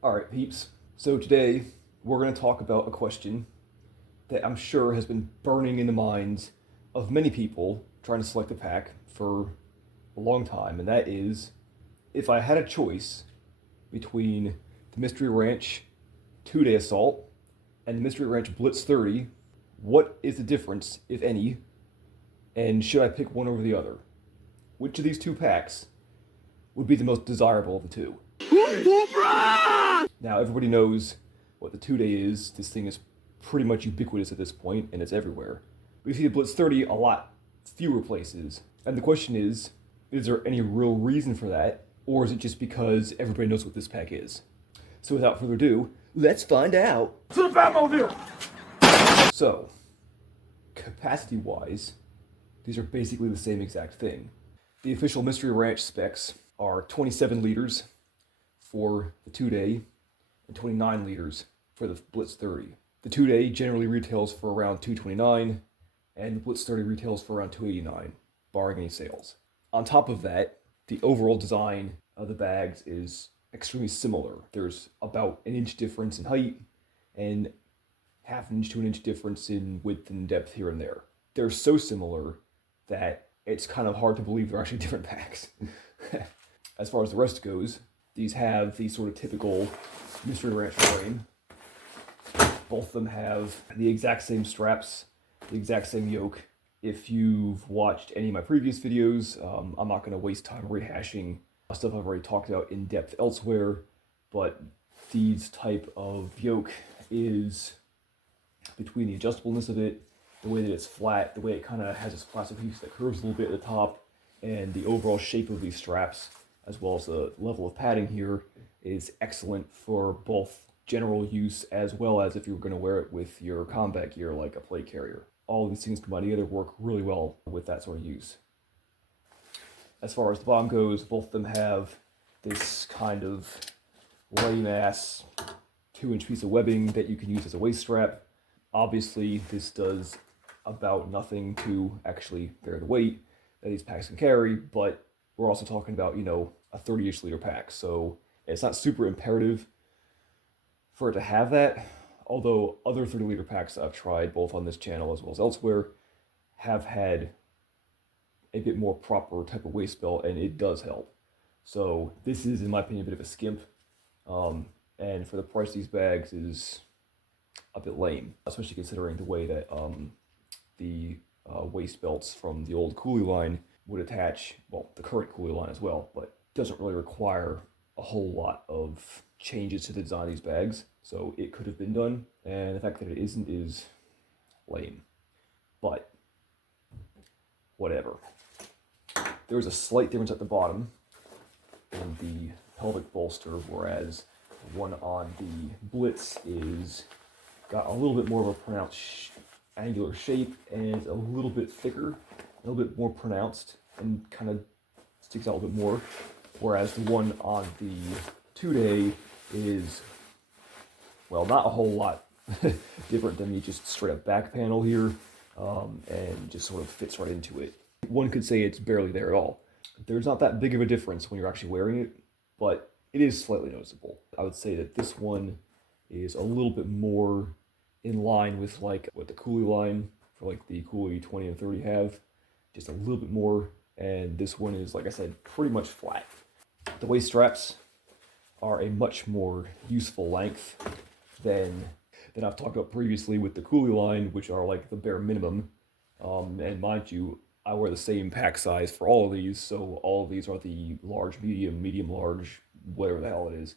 Alright, peeps. So today, we're going to talk about a question that I'm sure has been burning in the minds of many people trying to select a pack for a long time, and that is, if I had a choice between the Mystery Ranch 2-Day Assault and the Mystery Ranch Blitz 30, what is the difference, if any, and should I pick one over the other? Which of these two packs would be the most desirable of the two? Now, everybody knows what the 2-Day is. This thing is pretty much ubiquitous at this point, and it's everywhere. We see the Blitz 30 a lot fewer places. And the question is there any real reason for that? Or is it just because everybody knows what this pack is? So without further ado, let's find out. To the Batmobile! So, capacity-wise, these are basically the same exact thing. The official Mystery Ranch specs are 27 liters for the 2-Day and 29 liters for the Blitz 30. The 2-Day generally retails for around $229, and the Blitz 30 retails for around $289, barring any sales. On top of that, the overall design of the bags is extremely similar. There's about an inch difference in height, and half an inch to an inch difference in width and depth here and there. They're so similar that it's kind of hard to believe they're actually different packs. As far as the rest goes, these have the sort of typical Mystery Ranch frame. Both of them have the exact same straps, the exact same yoke. If you've watched any of my previous videos, I'm not going to waste time rehashing stuff I've already talked about in depth elsewhere, but these type of yoke is between the adjustableness of it, the way that it's flat, the way it kind of has this plastic piece that curves a little bit at the top, and the overall shape of these straps, as well as the level of padding here, is excellent for both general use as well as if you were going to wear it with your combat gear like a plate carrier. All of these things combined together work really well with that sort of use. As far as the bottom goes, both of them have this kind of lame-ass 2-inch piece of webbing that you can use as a waist strap. Obviously, this does about nothing to actually bear the weight that these packs can carry, but we're also talking about, a 30-ish liter pack, so it's not super imperative for it to have that, although other 30-liter packs that I've tried, both on this channel as well as elsewhere, have had a bit more proper type of waist belt, and it does help. So this is, in my opinion, a bit of a skimp, and for the price of these bags is a bit lame, especially considering the way that the waist belts from the old Coulee line would attach, well, the current Coulee line as well, but doesn't really require a whole lot of changes to the design of these bags, so it could have been done, and the fact that it isn't is lame. But whatever. There's a slight difference at the bottom in the pelvic bolster, whereas the one on the Blitz is got a little bit more of a pronounced angular shape and a little bit thicker, a little bit more pronounced, and kind of sticks out a little bit more. Whereas the one on the 2-Day is, well, not a whole lot different than the just straight up back panel here, and just sort of fits right into it. One could say it's barely there at all. There's not that big of a difference when you're actually wearing it, but it is slightly noticeable. I would say that this one is a little bit more in line with like what the Coulee line for like the Coulee 20 and 30 have, just a little bit more, and this one is, like I said, pretty much flat. The waist straps are a much more useful length than I've talked about previously with the Coulee line, which are like the bare minimum. And mind you, I wear the same pack size for all of these, so all of these are the large, medium, large, whatever the hell it is,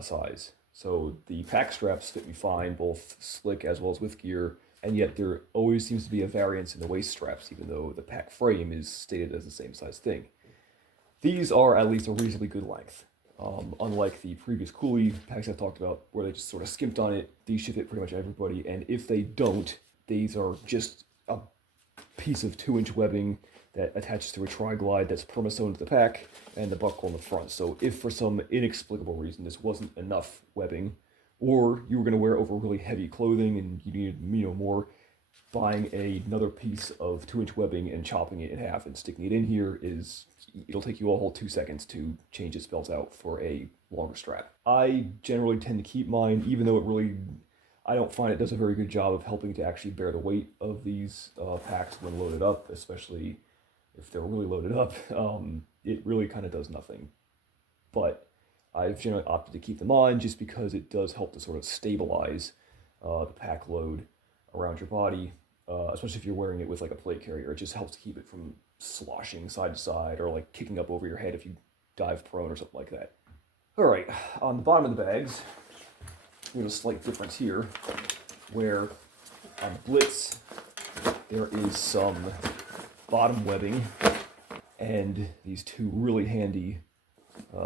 size. So the pack straps fit me fine, both slick as well as with gear, and yet there always seems to be a variance in the waist straps, even though the pack frame is stated as the same size thing. These are at least a reasonably good length. Unlike the previous Coulee packs I've talked about, where they just sort of skimped on it, these should fit pretty much everybody, and if they don't, these are just a piece of 2-inch webbing that attaches to a tri-glide that's perma-sewn to the pack and the buckle in the front. So if for some inexplicable reason this wasn't enough webbing, or you were going to wear over really heavy clothing and you needed more, buying another piece of 2-inch webbing and chopping it in half and sticking it in here it'll take you a whole 2 seconds to change its belt out for a longer strap. I generally tend to keep mine, even though I don't find it does a very good job of helping to actually bear the weight of these packs when loaded up, especially if they're really loaded up. It really kind of does nothing. But I've generally opted to keep them on just because it does help to sort of stabilize the pack load around your body, especially if you're wearing it with like a plate carrier. It just helps to keep it from sloshing side to side or like kicking up over your head if you dive prone or something like that. All right, on the bottom of the bags, we have a slight difference here where on Blitz there is some bottom webbing and these two really handy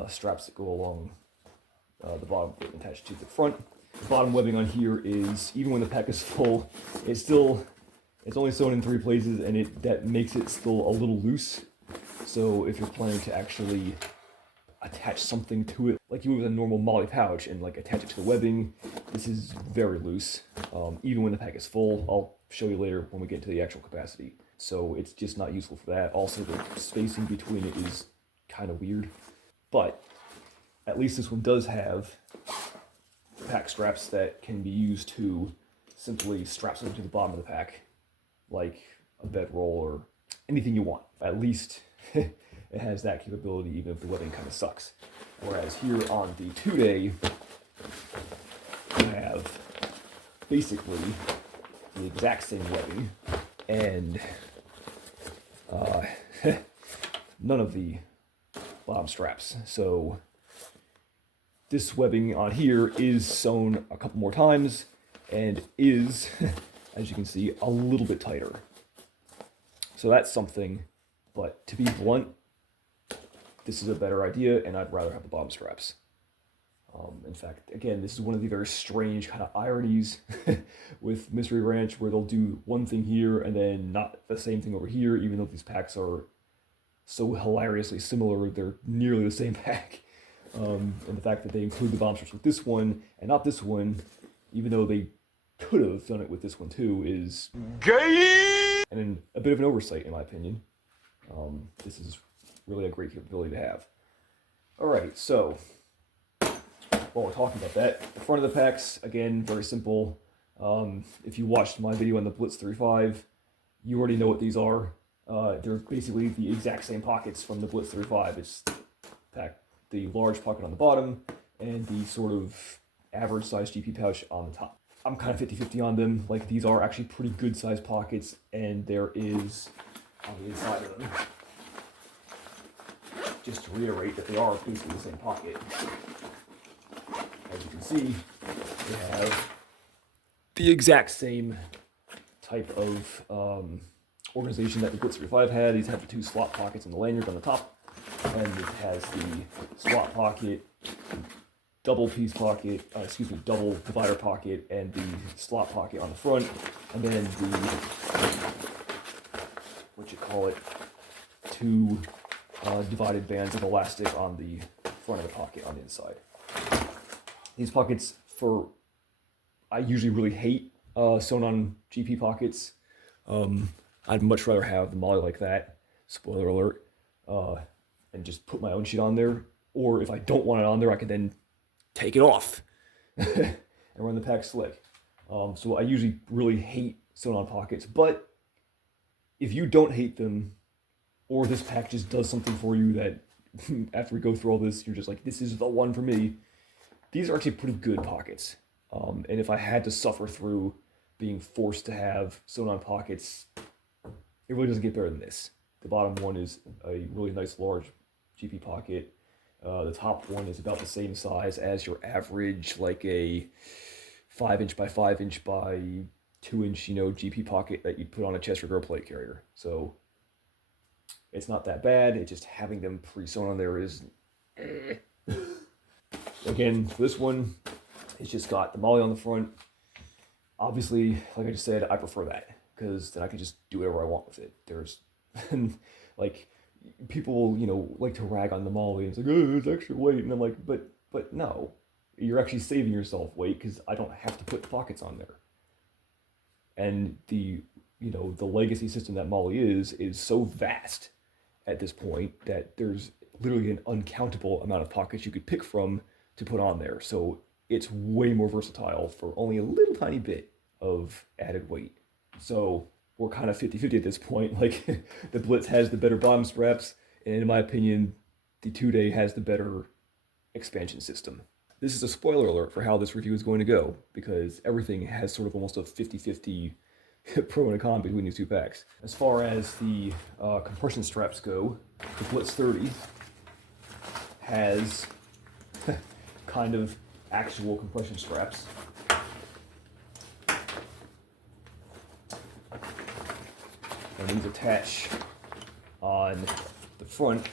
straps that go along the bottom attached to the front. The bottom webbing on here is, even when the pack is full, it's only sewn in 3 places, and that makes it still a little loose. So if you're planning to actually attach something to it, like you would with a normal Molle pouch, and like attach it to the webbing, this is very loose. Even when the pack is full, I'll show you later when we get to the actual capacity. So it's just not useful for that. Also, the spacing between it is kind of weird. But at least this one does have pack straps that can be used to simply strap something to the bottom of the pack, like a bedroll or anything you want. At least it has that capability, even if the webbing kind of sucks. Whereas here on the 2-day, you have basically the exact same webbing and none of the bottom straps. So this webbing on here is sewn a couple more times and is, as you can see, a little bit tighter. So that's something, but to be blunt, this is a better idea, and I'd rather have the bottom straps. In fact, again, this is one of the very strange kind of ironies with Mystery Ranch, where they'll do one thing here and then not the same thing over here, even though these packs are so hilariously similar. They're nearly the same pack. And the fact that they include the bottom straps with this one and not this one, even though they could have done it with this one too, is gay and a bit of an oversight in my opinion. This is really a great capability to have. All right, so while we're talking about that, the front of the packs, again, very simple. If you watched my video on the Blitz 3.5, you already know what these are. They're basically the exact same pockets from the Blitz 3.5. It's the large pocket on the bottom and the sort of average size GP pouch on the top. I'm kind of 50-50 on them. Like, these are actually pretty good sized pockets, and there is on the inside of them, just to reiterate, that they are basically the same pocket. As you can see, they have the exact same type of organization that the Blitz 3.5 had. These have the 2 slot pockets in the lanyard on the top, and it has the slot pocket, double divider pocket, and the slot pocket on the front, and then the, 2 divided bands of elastic on the front of the pocket on the inside. These pockets, I usually really hate sewn on GP pockets. I'd much rather have the Molle like that, spoiler alert, and just put my own shit on there. Or if I don't want it on there, I can then take it off and run the pack slick. So I usually really hate sewn on pockets, but if you don't hate them, or this pack just does something for you that after we go through all this, you're just like, this is the one for me, these are actually pretty good pockets. And if I had to suffer through being forced to have sewn on pockets, it really doesn't get better than this. The bottom one is a really nice large GP pocket. The top one is about the same size as your average, like a 5" by 5" by 2" GP pocket that you'd put on a chest or plate carrier. So it's not that bad. It's just having them pre-sewn on there is Again, for this one, it's just got the Molle on the front. Obviously, like I just said, I prefer that because then I can just do whatever I want with it. There's like people, like to rag on the Molle and it's like, oh, it's extra weight, and I'm like, but no, you're actually saving yourself weight because I don't have to put pockets on there. And the legacy system that Molle is so vast at this point that there's literally an uncountable amount of pockets you could pick from to put on there. So it's way more versatile for only a little tiny bit of added weight. So we're kind of 50-50 at this point. Like, the Blitz has the better bottom straps, and in my opinion, the 2-day has the better expansion system. This is a spoiler alert for how this review is going to go, because everything has sort of almost a 50-50 pro and a con between these two packs. As far as the compression straps go, the Blitz 30 has kind of actual compression straps. And these attach on the front,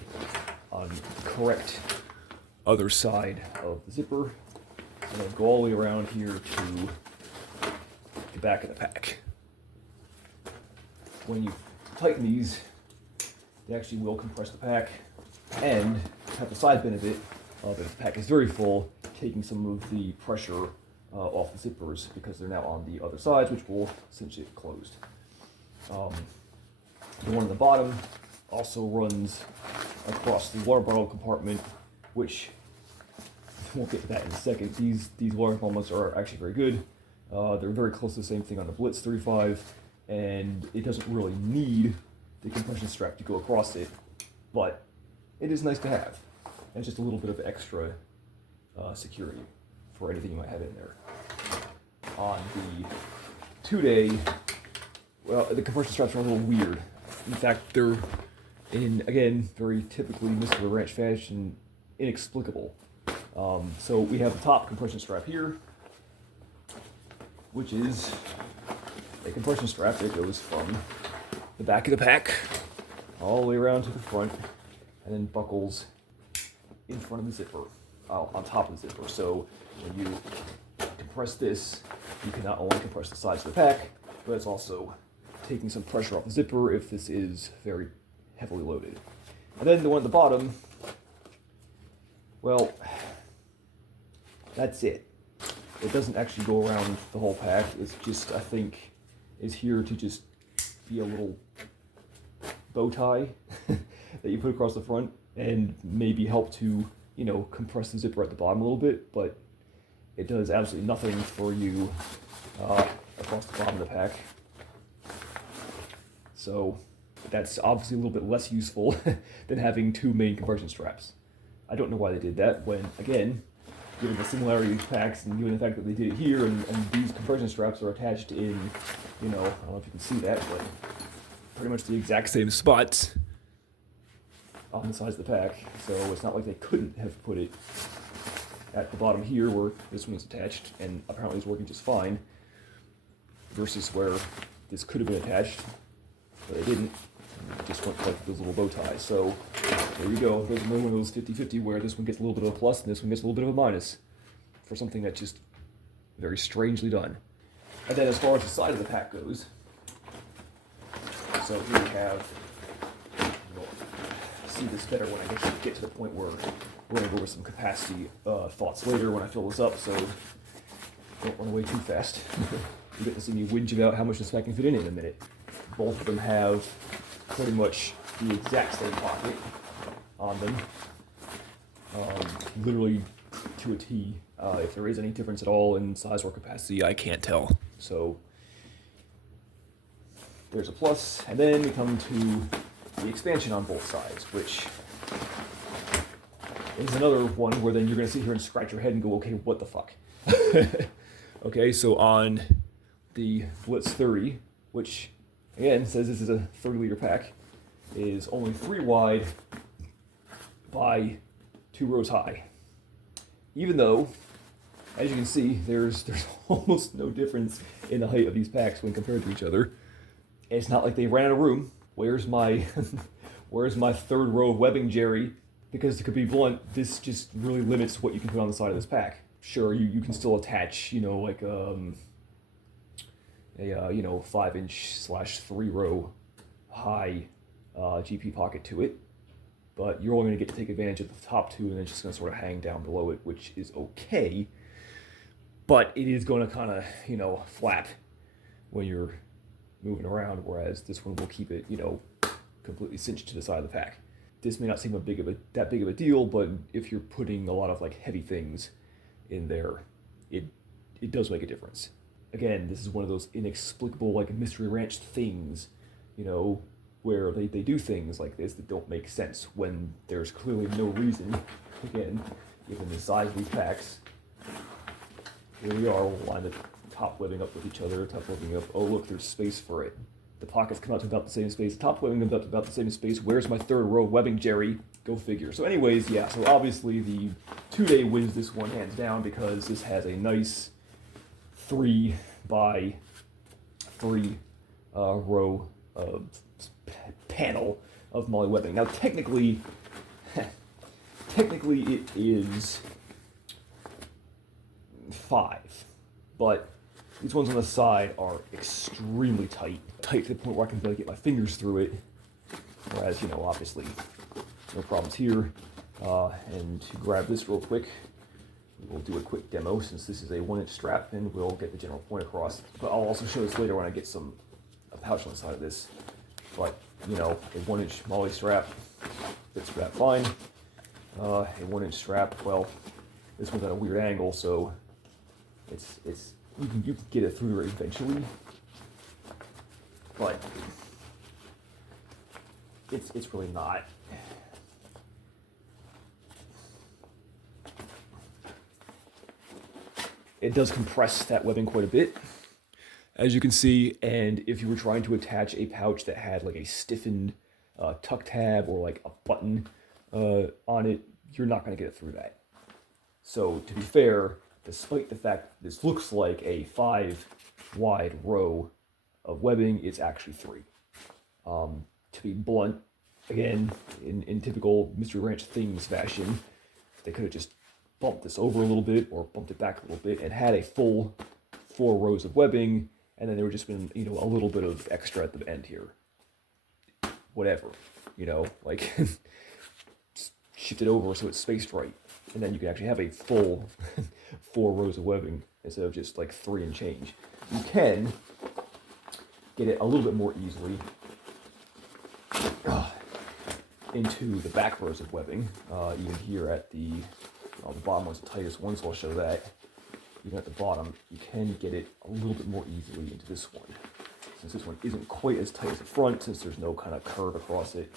on the correct other side of the zipper, and then go all the way around here to the back of the pack. When you tighten these, they actually will compress the pack and have the side benefit of, if the pack is very full, taking some of the pressure off the zippers, because they're now on the other sides, which will cinch it closed. The one on the bottom also runs across the water bottle compartment, which we'll get to that in a second. These water bottles are actually very good. They're very close to the same thing on the Blitz 35, and it doesn't really need the compression strap to go across it, but it is nice to have. And just a little bit of extra security for anything you might have in there. On the 2-day, well, the compression straps are a little weird. In fact, they're, in, again, very typically Mystery Ranch fashion, inexplicable. So we have the top compression strap here, which is a compression strap that goes from the back of the pack all the way around to the front, and then buckles in front of the zipper, on top of the zipper. So when you compress this, you can not only compress the sides of the pack, but it's also taking some pressure off the zipper if this is very heavily loaded. And then the one at the bottom, well, that's it. It doesn't actually go around the whole pack. It's just, I think, is here to just be a little bow tie that you put across the front, and maybe help to, you know, compress the zipper at the bottom a little bit, but it does absolutely nothing for you across the bottom of the pack. So that's obviously a little bit less useful than having two main compression straps. I don't know why they did that when, again, given the similarity of these packs and given the fact that they did it here, and these compression straps are attached in, you know, I don't know if you can see that, but pretty much the exact same spots on the sides of the pack. So it's not like they couldn't have put it at the bottom here where this one is attached, and apparently it's working just fine, versus where this could have been attached, but they didn't. It just went like those little bow ties. So there you go. There's another one of those 50-50 where this one gets a little bit of a plus and this one gets a little bit of a minus for something that's just very strangely done. And then as far as the side of the pack goes, so here we have, you'll see this better when I get to the point where we're going to go over some capacity thoughts later when I fill this up, so don't run away too fast. You get to see me whinge about how much this pack can fit in a minute. Both of them have pretty much the exact same pocket on them, literally to a T. If there is any difference at all in size or capacity, I can't tell. So there's a plus, and then we come to the expansion on both sides, which is another one where then you're going to sit here and scratch your head and go, okay, what the fuck? Okay, so on the Blitz 30, which again says this is a 30-liter pack, is only 3 wide by 2 rows high. Even though, as you can see, there's almost no difference in the height of these packs when compared to each other. It's not like they ran out of room. Where's my where's my third row of webbing, Jerry? Because to be blunt, this just really limits what you can put on the side of this pack. Sure, you can still attach, you know, like a 5-inch/3 row high GP pocket to it, but you're only going to get to take advantage of the top two, and it's just going to sort of hang down below it, which is okay, but it is going to kind of, you know, flap when you're moving around, whereas this one will keep it, you know, completely cinched to the side of the pack. this may not seem that big of a deal, but if you're putting a lot of like heavy things in there, it does make a difference. Again, this is one of those inexplicable like Mystery Ranch things, you know, where they do things like this that don't make sense when there's clearly no reason. Again, given the size of these packs, here we are, we'll line the top webbing up with each other, top webbing up, oh look, there's space for it. The pockets come out to about the same space, the top webbing comes out to about the same space. Where's my third row of webbing, Jerry? Go figure. So anyways, yeah, so obviously the 2-day wins this one hands down because this has a nice 3 by 3 row panel of Molle webbing. Now technically it is 5, but these ones on the side are extremely tight to the point where I can barely get my fingers through it, whereas, you know, obviously no problems here. And to grab this real quick, we'll do a quick demo since this is a 1-inch strap, and we'll get the general point across. But I'll also show this later when I get a pouch on the side of this. But, you know, a 1-inch Molle strap fits that fine. A 1-inch strap, well, this one's at a weird angle, so you can get it through there eventually, but it's really not. It does compress that webbing quite a bit, as you can see, and if you were trying to attach a pouch that had like a stiffened tuck tab or like a button on it, you're not going to get it through that. So to be fair, despite the fact that this looks like a 5 wide row of webbing, it's actually 3. To be blunt, again, in typical Mystery Ranch Things fashion, they could have just bumped this over a little bit or bumped it back a little bit and had a full 4 rows of webbing, and then there would just been, you know, a little bit of extra at the end here. Whatever, you know, like shift it over so it's spaced right, and then you can actually have a full 4 rows of webbing instead of just like 3 and change. You can get it a little bit more easily into the back rows of webbing. Even here at the bottom one's the tightest one, so I'll show that. Even at the bottom, you can get it a little bit more easily into this one. Since this one isn't quite as tight as the front, since there's no kind of curve across it,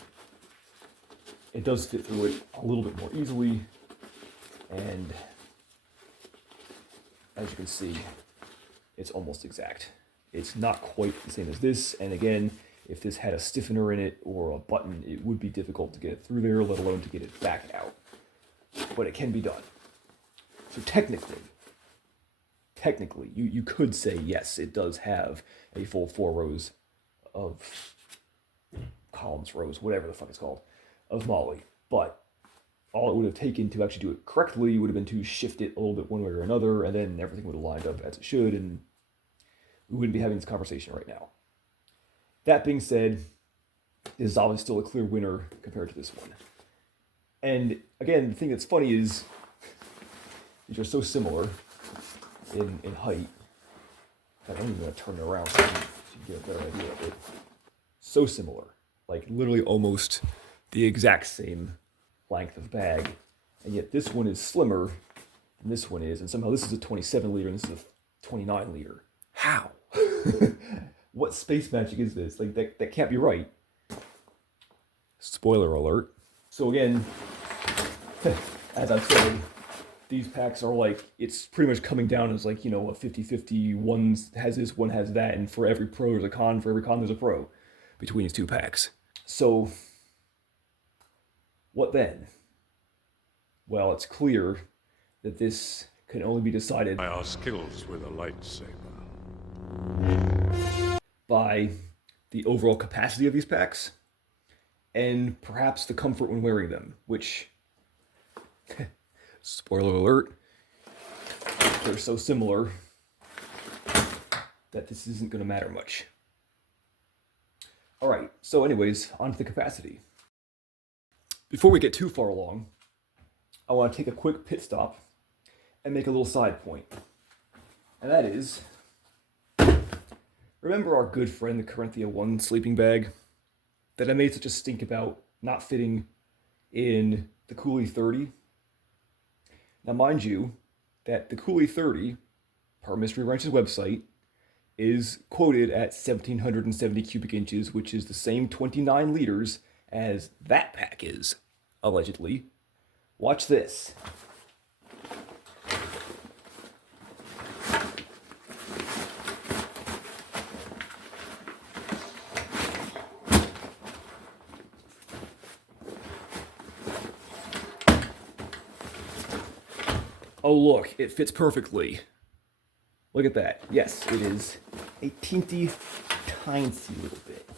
it does fit through it a little bit more easily. And as you can see, it's almost exact. It's not quite the same as this, and again, if this had a stiffener in it or a button, it would be difficult to get it through there, let alone to get it back out. But it can be done. So technically, you could say, yes, it does have a full 4 rows of columns, rows, whatever the fuck it's called, of Molle. But all it would have taken to actually do it correctly would have been to shift it a little bit one way or another, and then everything would have lined up as it should, and we wouldn't be having this conversation right now. That being said, this is obviously still a clear winner compared to this one. And again, the thing that's funny is these are so similar in height. I'm even going to turn it around so you get a better idea of it. So similar, like literally almost the exact same length of bag, and yet this one is slimmer than this one is, and somehow this is a 27 liter and this is a 29 liter. How? What space magic is this? Like that can't be right. Spoiler alert. So again, as I've said, these packs are like, it's pretty much coming down as like, you know, a 50-50, one has this, one has that, and for every pro there's a con, for every con there's a pro between these 2 packs. So, what then? Well, it's clear that this can only be decided by our skills with a lightsaber. By the overall capacity of these packs, and perhaps the comfort when wearing them, which, spoiler alert, they're so similar that this isn't going to matter much. Alright, so anyways, on to the capacity. Before we get too far along, I want to take a quick pit stop and make a little side point. And that is, remember our good friend, the Corinthia 1 sleeping bag that I made such a stink about not fitting in the Coulee 30. Now, mind you, that the Coulee 30, per Mystery Ranch's website, is quoted at 1,770 cubic inches, which is the same 29 liters as that pack is, allegedly. Watch this. Oh look, it fits perfectly. Look at that. Yes, it is a teensy, tiny little bit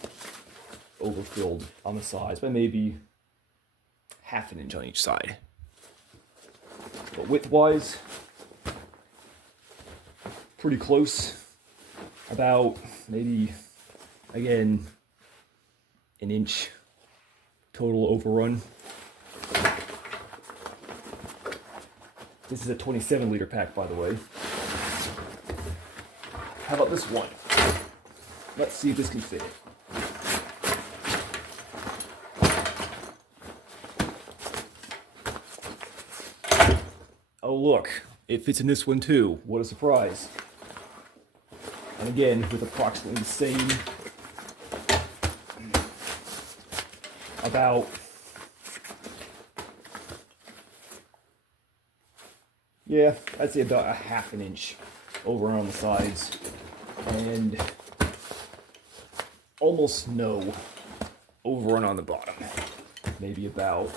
overfilled on the sides by maybe half an inch on each side. But width-wise, pretty close. About maybe, again, an inch total overrun. This is a 27-liter pack, by the way. How about this one? Let's see if this can fit. Oh look, it fits in this one too. What a surprise. And again, with approximately the same, about, yeah, I'd say about a half an inch over on the sides, and almost no overrun on the bottom. Maybe about,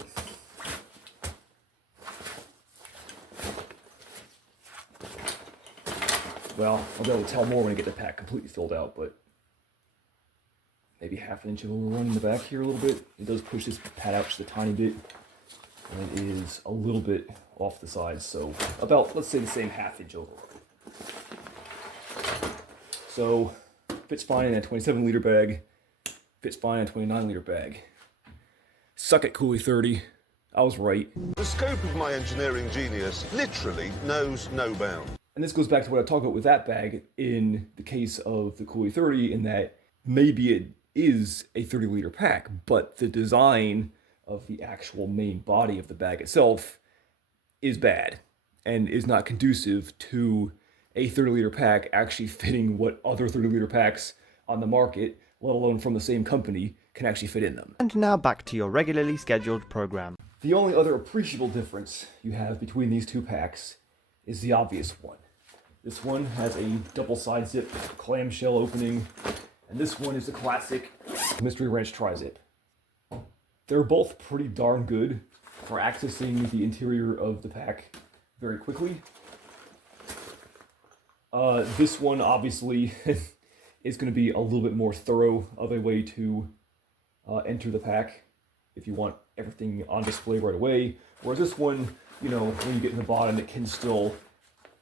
well, I'll be able to tell more when I get the pack completely filled out, but maybe half an inch of overrun in the back here a little bit. It does push this pad out just a tiny bit, and it is a little bit off the sides, so about, let's say, the same half inch overrun. So, fits fine in a 27-liter bag, fits fine in a 29-liter bag. Suck it, Coulee 30. I was right. The scope of my engineering genius literally knows no bounds. And this goes back to what I talked about with that bag in the case of the Coulee 30, in that maybe it is a 30-liter pack, but the design of the actual main body of the bag itself is bad and is not conducive to a 30-liter pack actually fitting what other 30-liter packs on the market, let alone from the same company, can actually fit in them. And now back to your regularly scheduled program. The only other appreciable difference you have between these two packs is the obvious one. This one has a double side zip clamshell opening, and this one is a classic Mystery Ranch tri-zip. They're both pretty darn good for accessing the interior of the pack very quickly. This one obviously is going to be a little bit more thorough of a way to enter the pack if you want everything on display right away. Whereas this one, you know, when you get to the bottom, it can still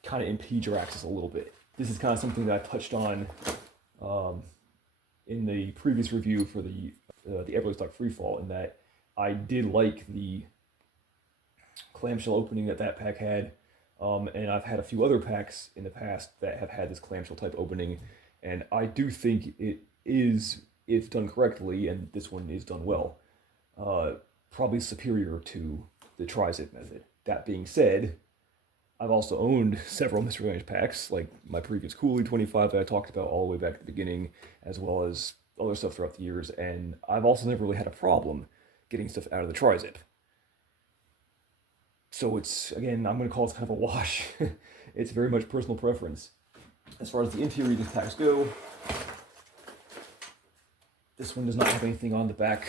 kind of impede your access a little bit. This is kind of something that I touched on in the previous review for the Everly Stock Freefall, in that I did like the clamshell opening that pack had. And I've had a few other packs in the past that have had this clamshell type opening, and I do think it is, if done correctly, and this one is done well, probably superior to the tri-zip method. That being said, I've also owned several Mystery Ranch packs, like my previous Coulee 25 that I talked about all the way back at the beginning, as well as other stuff throughout the years, and I've also never really had a problem getting stuff out of the tri-zip. So it's, again, I'm going to call it kind of a wash. It's very much personal preference. As far as the interior of these packs go, this one does not have anything on the back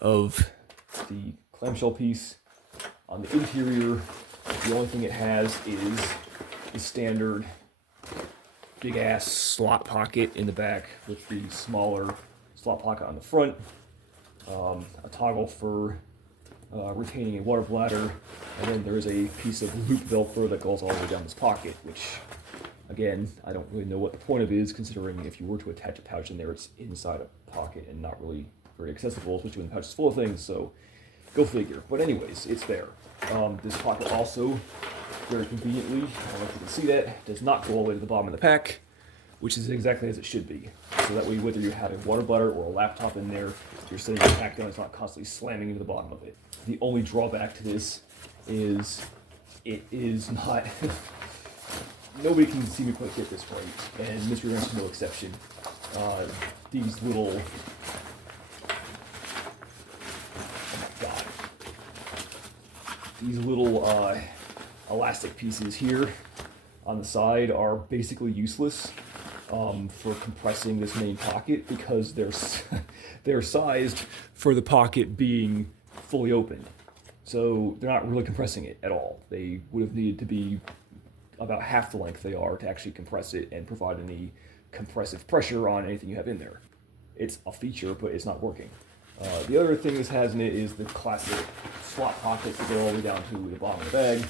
of the clamshell piece. On the interior, the only thing it has is the standard big-ass slot pocket in the back with the smaller slot pocket on the front, a toggle for retaining a water bladder, and then there is a piece of loop Velcro that goes all the way down this pocket, which, again, I don't really know what the point of it is, considering if you were to attach a pouch in there, it's inside a pocket and not really very accessible, especially when the pouch is full of things, so go figure. But anyways, it's there. This pocket also, very conveniently, I don't know if you can see that, does not go all the way to the bottom of the pack, which is exactly as it should be. So that way, whether you have a water bladder or a laptop in there, you're setting your pack down, it's not constantly slamming into the bottom of it. The only drawback to this is it is not. Nobody can see me quite get this right, and Mystery Ranch is no exception. These little. Oh my god. These little elastic pieces here on the side are basically useless for compressing this main pocket because they're sized for the pocket being fully open. So they're not really compressing it at all. They would have needed to be about half the length they are to actually compress it and provide any compressive pressure on anything you have in there. It's a feature, but it's not working. The other thing this has in it is the classic slot pockets that go all the way down to the bottom of the bag,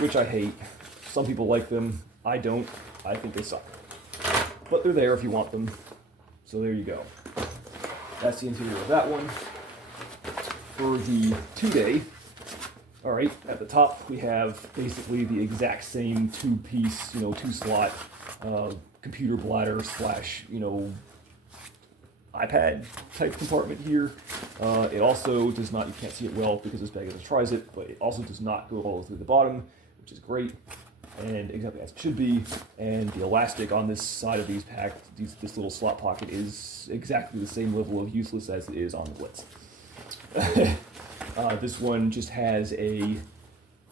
which I hate. Some people like them. I don't. I think they suck. But they're there if you want them. So there you go. That's the interior of that one. For the 2-day, alright, at the top we have basically the exact same two-piece, 2-slot computer bladder slash, iPad type compartment here. It also does not, you can't see it well because this bag isn't trizip, but it also does not go all the way through the bottom, which is great, and exactly as it should be. And the elastic on this side of these packs, this little slot pocket, is exactly the same level of useless as it is on the Blitz. This one just has a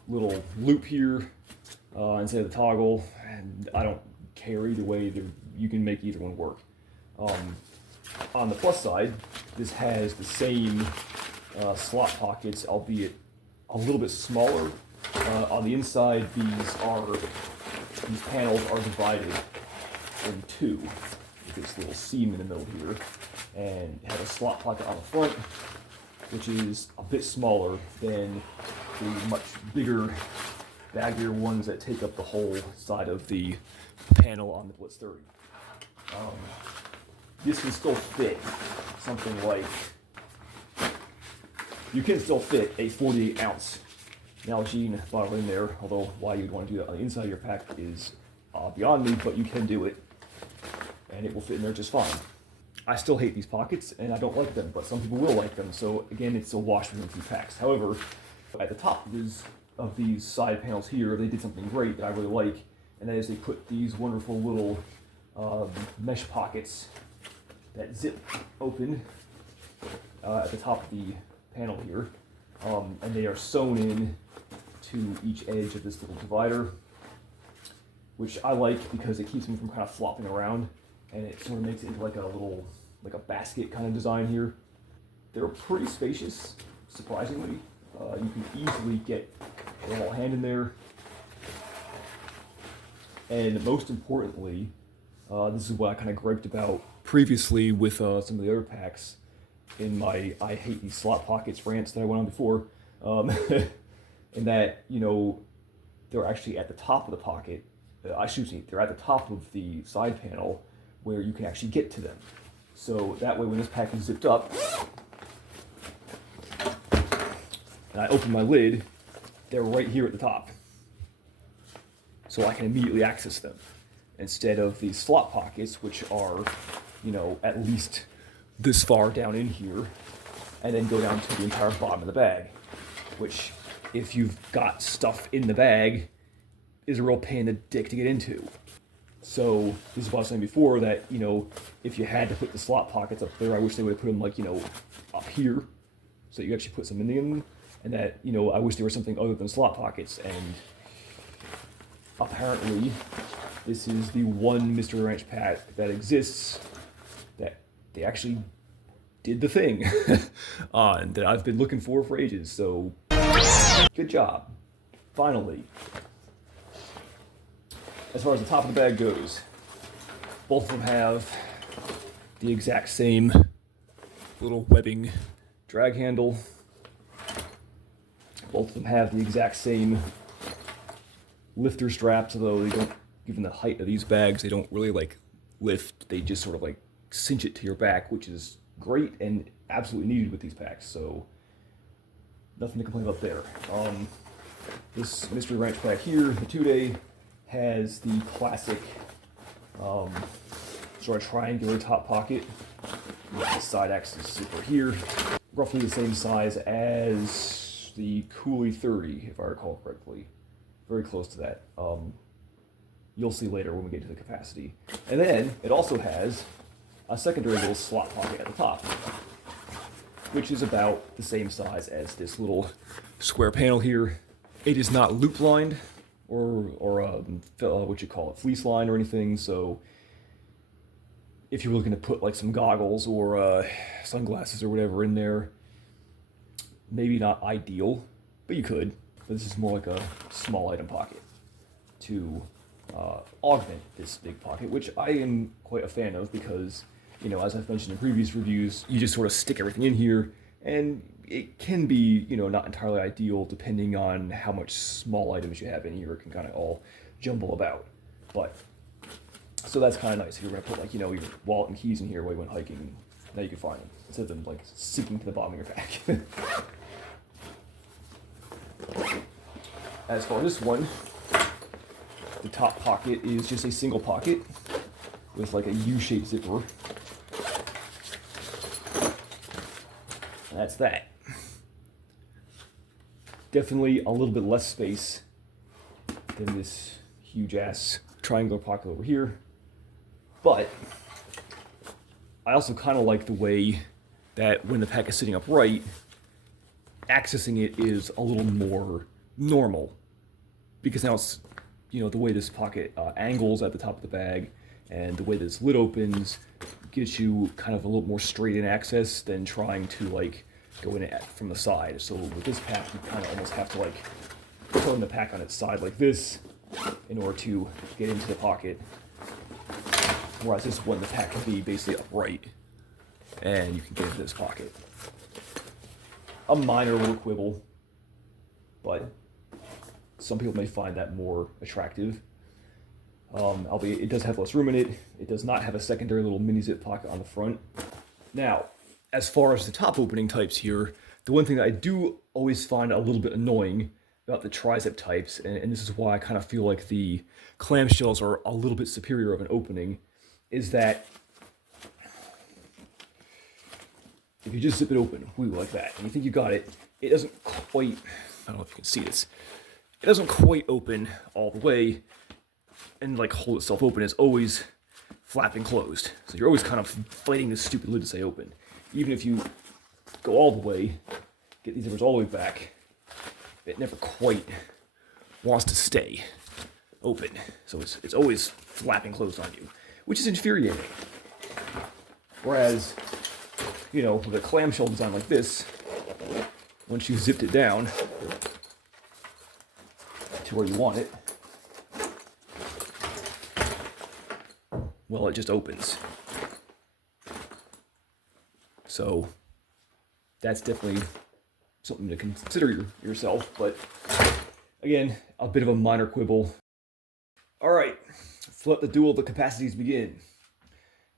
little loop here instead of the toggle, and I don't care either way. You can make either one work. On the plus side, this has the same slot pockets, albeit a little bit smaller. On the inside, these panels are divided in two, with this little seam in the middle here, and have a slot pocket on the front, which is a bit smaller than the much bigger, baggier ones that take up the whole side of the panel on the Blitz 30. This can still fit something like, you can still fit a 48-ounce Nalgene bottle in there, although why you'd want to do that on the inside of your pack is beyond me, but you can do it, and it will fit in there just fine. I still hate these pockets, and I don't like them, but some people will like them, so again, it's a wash between two packs. However, at the top of these side panels here, they did something great that I really like, and that is they put these wonderful little mesh pockets that zip open at the top of the panel here, and they are sewn in to each edge of this little divider, which I like because it keeps them from kind of flopping around, and it sort of makes it into like a basket kind of design here. They're pretty spacious, surprisingly. You can easily get a little hand in there, and most importantly, this is what I kind of griped about previously with some of the other packs in my I hate these slot pockets rants that I went on before, in that, they're actually at the top of the pocket, they're at the top of the side panel where you can actually get to them. So that way when this pack is zipped up, and I open my lid, they're right here at the top. So I can immediately access them, instead of these slot pockets, which are, at least this far down in here, and then go down to the entire bottom of the bag, which, if you've got stuff in the bag, is a real pain in the dick to get into. So this is what I was saying before, that, if you had to put the slot pockets up there, I wish they would have put them up here, so you actually put something in them, and that, I wish there was something other than slot pockets. And apparently this is the one Mystery Ranch pack that exists that they actually did the thing, and that I've been looking for ages, so good job, finally. As far as the top of the bag goes, both of them have the exact same little webbing drag handle. Both of them have the exact same lifter straps, although they don't, given the height of these bags, they don't really lift, they just sort of cinch it to your back, which is great and absolutely needed with these packs, so nothing to complain about there. This Mystery Ranch pack here, the 2-day, has the classic sort of triangular top pocket with the side axis zipper here, roughly the same size as Ranch, the Coulee 30, if I recall correctly. Very close to that. You'll see later when we get to the capacity. And then it also has a secondary little slot pocket at the top, which is about the same size as this little square panel here. It is not loop lined or what you call it, fleece lined or anything. So if you're looking to put like some goggles or sunglasses or whatever in there, maybe not ideal, but you could. But this is more like a small item pocket to augment this big pocket, which I am quite a fan of because, you know, as I've mentioned in previous reviews, you just sort of stick everything in here, and it can be, you know, not entirely ideal depending on how much small items you have in here. It can kind of all jumble about. But, so that's kind of nice. If you're going to put, like, you know, your wallet and keys in here while you went hiking, now you can find them, instead of them, like, sinking to the bottom of your pack. As for this one, the top pocket is just a single pocket with like a U-shaped zipper. And that's that. Definitely a little bit less space than this huge ass triangular pocket over here. But I also kind of like the way that when the pack is sitting upright, accessing it is a little more normal. Because now it's, you know, the way this pocket angles at the top of the bag and the way this lid opens gives you kind of a little more straight in access than trying to like go in it from the side. So with this pack, you kind of almost have to like turn the pack on its side like this in order to get into the pocket. Whereas this one, the pack can be basically upright and you can get into this pocket. A minor little quibble, but some people may find that more attractive. Albeit it does have less room in it. It does not have a secondary little mini zip pocket on the front. Now, as far as the top opening types here, the one thing that I do always find a little bit annoying about the tri-zip types, and this is why I kind of feel like the clamshells are a little bit superior of an opening, is that if you just zip it open, like that, and you think you got it, it doesn't quite, I don't know if you can see this, it doesn't quite open all the way and like hold itself open. It's always flapping closed. So you're always kind of fighting this stupid lid to stay open. Even if you go all the way, get these zippers all the way back, it never quite wants to stay open. So it's always flapping closed on you, which is infuriating. Whereas, you know, with a clamshell design like this, once you zipped it down to where you want it, well, it just opens. So that's definitely something to consider yourself, but again, a bit of a minor quibble. All right, let's let the duel of the capacities begin.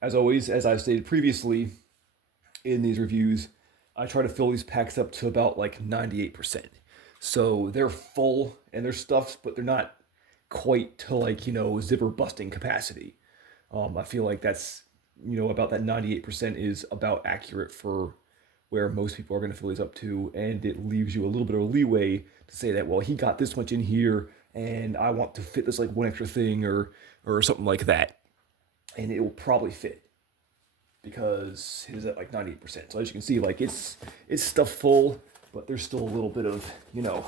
As always, as I've stated previously in these reviews, I try to fill these packs up to about like 98%. So they're full and they're stuffed, but they're not quite to like, you know, zipper busting capacity. I feel like that's, you know, about that 98% is about accurate for where most people are going to fill these up to, and it leaves you a little bit of leeway to say that, well, he got this much in here, and I want to fit this like one extra thing or something like that, and it will probably fit because it is at like 98%. So as you can see, like it's stuffed full, but there's still a little bit of, you know,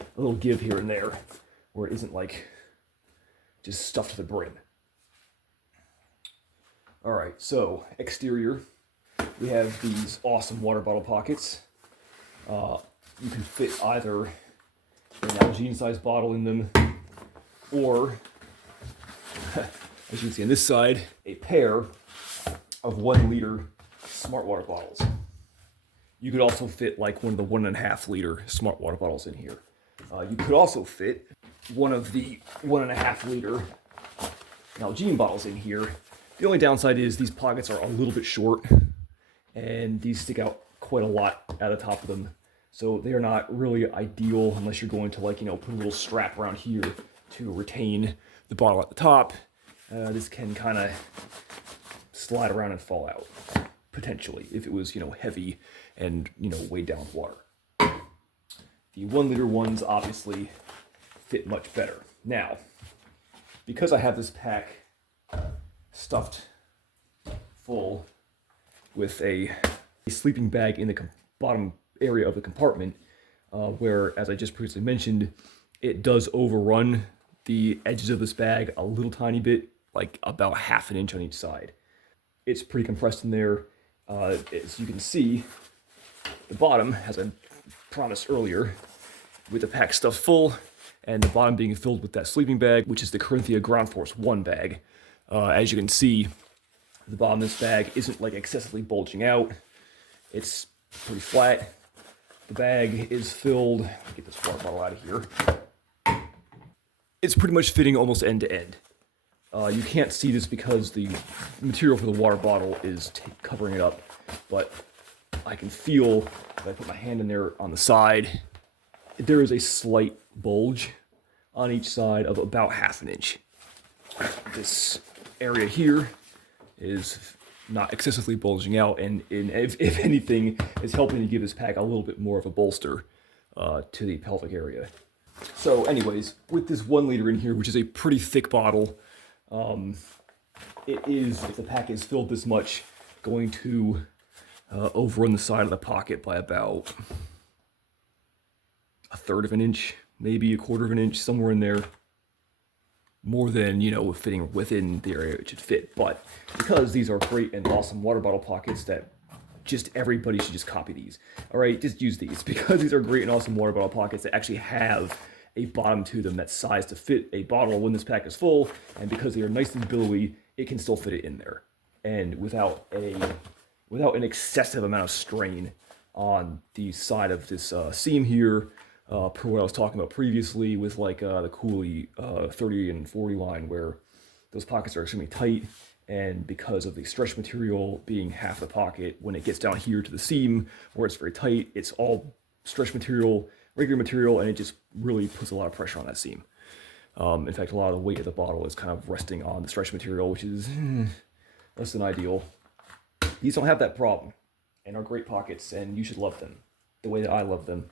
a little give here and there where it isn't like just stuffed to the brim. All right, so exterior, we have these awesome water bottle pockets. You can fit either an Nalgene-sized bottle in them, or, as you can see on this side, a pair of 1 liter smart water bottles. You could also fit like one of the 1.5 liter smart water bottles in here. You could also fit one of the 1.5 liter Nalgene bottles in here. The only downside is these pockets are a little bit short, and these stick out quite a lot at the top of them. So they are not really ideal unless you're going to, like, you know, put a little strap around here to retain the bottle at the top. This can kind of slide around and fall out, potentially, if it was, you know, heavy and, you know, weighed down with water. The 1 liter ones obviously fit much better. Now, because I have this pack stuffed full with a sleeping bag in the bottom area of the compartment, where, as I just previously mentioned, it does overrun the edges of this bag a little tiny bit, like about ½ an inch on each side. It's pretty compressed in there. As you can see, the bottom, as I promised earlier, with the pack stuffed full, and the bottom being filled with that sleeping bag, which is the Corinthia Ground Force 1 bag. As you can see, the bottom of this bag isn't like excessively bulging out. It's pretty flat. The bag is filled, get this water bottle out of here. It's pretty much fitting almost end to end. You can't see this because the material for the water bottle is covering it up, but I can feel, if I put my hand in there on the side, there is a slight bulge on each side of about ½ an inch. This area here is not excessively bulging out, and if anything, is helping to give this pack a little bit more of a bolster to the pelvic area. So anyways, with this 1 liter in here, which is a pretty thick bottle, it is, if the pack is filled this much, going to overrun the side of the pocket by about 1/3 of an inch, maybe 1/4 of an inch, somewhere in there. More than, fitting within the area it should fit. But because these are great and awesome water bottle pockets that just everybody should just copy these. All right, just use these because these are great and awesome water bottle pockets that actually have a bottom to them that's sized to fit a bottle when this pack is full, and because they are nice and billowy, it can still fit it in there, and without an excessive amount of strain on the side of this seam here, per what I was talking about previously with like the Coulee 30 and 40 line, where those pockets are extremely tight, and because of the stretch material being half the pocket, when it gets down here to the seam where it's very tight, it's all stretch material, regular material, and it just really puts a lot of pressure on that seam. In fact, a lot of the weight of the bottle is kind of resting on the stretch material, which is less than ideal. These don't have that problem, and are great pockets, and you should love them the way that I love them.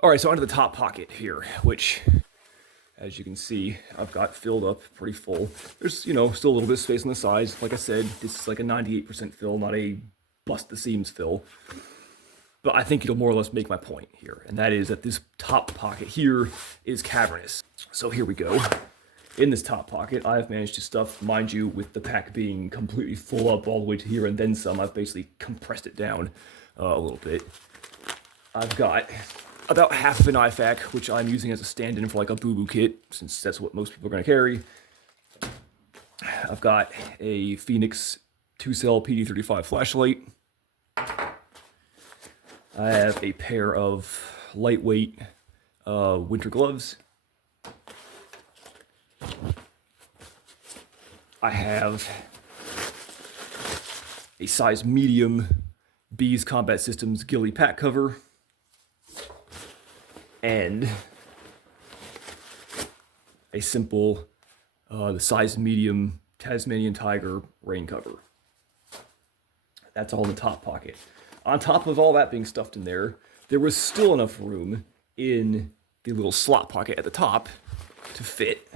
All right, so onto the top pocket here, which, as you can see, I've got filled up pretty full. There's, still a little bit of space on the sides. Like I said, this is like a 98% fill, not a bust the seams fill. But I think it'll more or less make my point here, and that is that this top pocket here is cavernous. So here we go. In this top pocket, I've managed to stuff, mind you, with the pack being completely full up all the way to here and then some, I've basically compressed it down a little bit. I've got about half of an IFAK, which I'm using as a stand-in for like a boo-boo kit, since that's what most people are going to carry. I've got a Phoenix 2-cell PD35 flashlight. I have a pair of lightweight winter gloves. I have a size medium Bees Combat Systems ghillie pack cover, and a simple, the size medium Tasmanian Tiger rain cover. That's all in the top pocket. On top of all that being stuffed in there, there was still enough room in the little slot pocket at the top to fit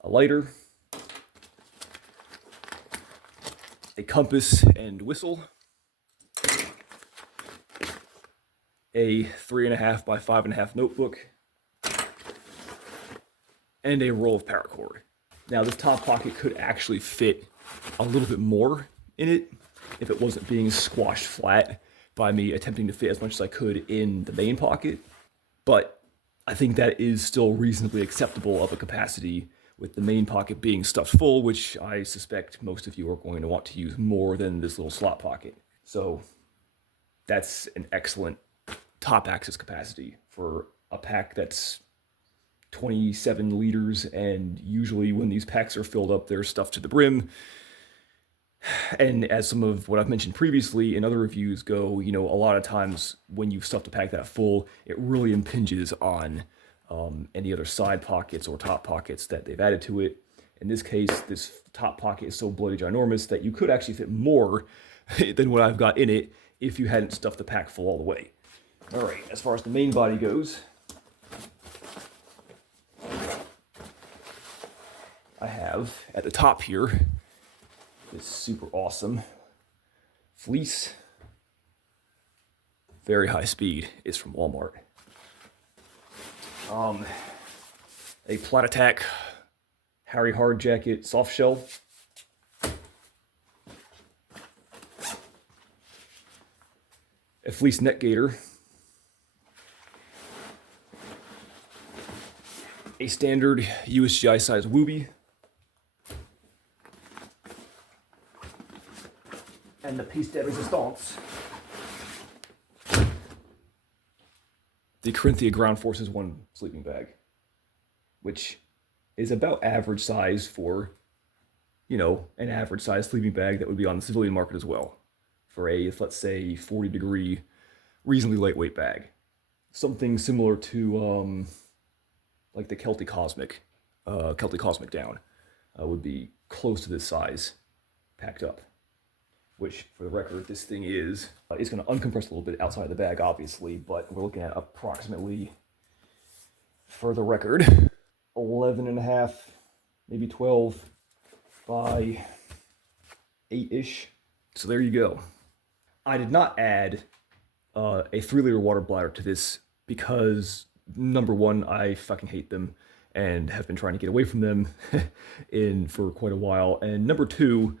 a lighter, a compass and whistle, a 3.5 by 5.5 notebook, and a roll of paracord. Now, this top pocket could actually fit a little bit more in it if it wasn't being squashed flat by me attempting to fit as much as I could in the main pocket. But I think that is still reasonably acceptable of a capacity, with the main pocket being stuffed full, which I suspect most of you are going to want to use more than this little slot pocket. So that's an excellent top access capacity for a pack that's 27 liters, and usually when these packs are filled up, they're stuffed to the brim. And as some of what I've mentioned previously in other reviews go, a lot of times when you've stuffed a pack that full, it really impinges on any other side pockets or top pockets that they've added to it. In this case, this top pocket is so bloody ginormous that you could actually fit more than what I've got in it if you hadn't stuffed the pack full all the way. All right, as far as the main body goes, I have at the top here this super awesome fleece, very high speed. It's from Walmart. A Plat Attack Harry Hard Jacket soft shell. A fleece neck gaiter. A standard USGI size Wooby. And the piece de resistance. The Corinthia Ground Forces 1 sleeping bag, which is about average size for, you know, an average size sleeping bag that would be on the civilian market as well, for a, let's say, 40-degree, reasonably lightweight bag. Something similar to, like the Celtic Cosmic down would be close to this size, packed up. Which, for the record, this thing is, it's going to uncompress a little bit outside the bag, obviously, but we're looking at approximately, for the record, 11.5, maybe 12 by 8-ish. So there you go. I did not add a 3-liter water bladder to this because, number one, I fucking hate them and have been trying to get away from them for quite a while. And number two,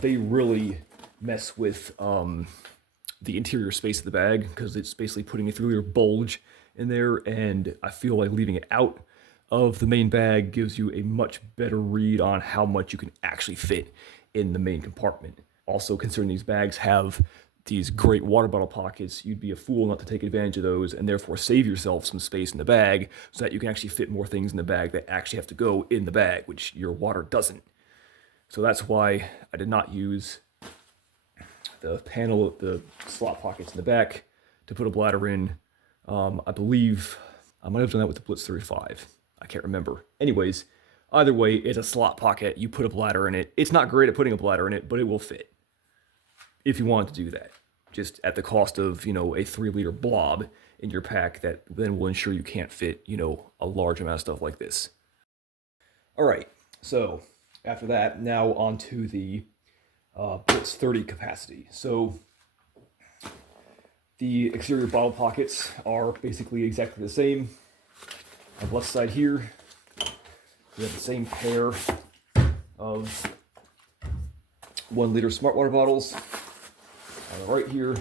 they really mess with the interior space of the bag because it's basically putting a 3-liter bulge in there, and I feel like leaving it out of the main bag gives you a much better read on how much you can actually fit in the main compartment. Also, considering these bags have these great water bottle pockets, you'd be a fool not to take advantage of those and therefore save yourself some space in the bag so that you can actually fit more things in the bag that actually have to go in the bag, which your water doesn't. So that's why I did not use the panel, the slot pockets in the back to put a bladder in. I believe I might have done that with the Blitz 35. I can't remember. Anyways, either way, it's a slot pocket. You put a bladder in it. It's not great at putting a bladder in it, but it will fit if you wanted to do that. Just at the cost of, you know, a 3-liter blob in your pack that then will ensure you can't fit, you know, a large amount of stuff like this. All right, so after that, now on to the Blitz 30 capacity. So the exterior bottle pockets are basically exactly the same. On the left side here, we have the same pair of 1-liter smart water bottles. On the right here,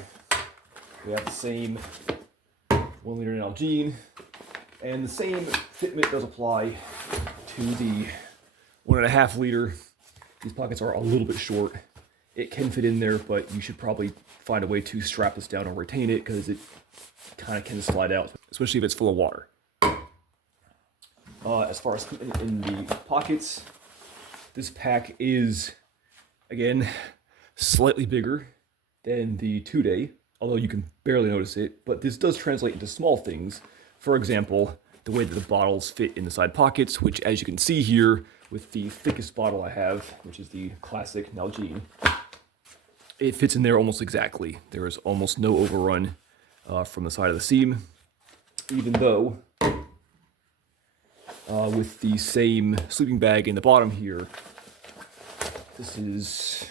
we have the same 1-liter Nalgene, and the same fitment does apply to the 1.5-liter. These pockets are a little bit short. It can fit in there, but you should probably find a way to strap this down or retain it because it kind of can slide out, especially if it's full of water. As far as in the pockets, this pack is, again, slightly bigger than the 2-day, although you can barely notice it, but this does translate into small things. For example, the way that the bottles fit in the side pockets, which, as you can see here, with the thickest bottle I have, which is the classic Nalgene, it fits in there almost exactly. There is almost no overrun from the side of the seam, even though with the same sleeping bag in the bottom here, this is,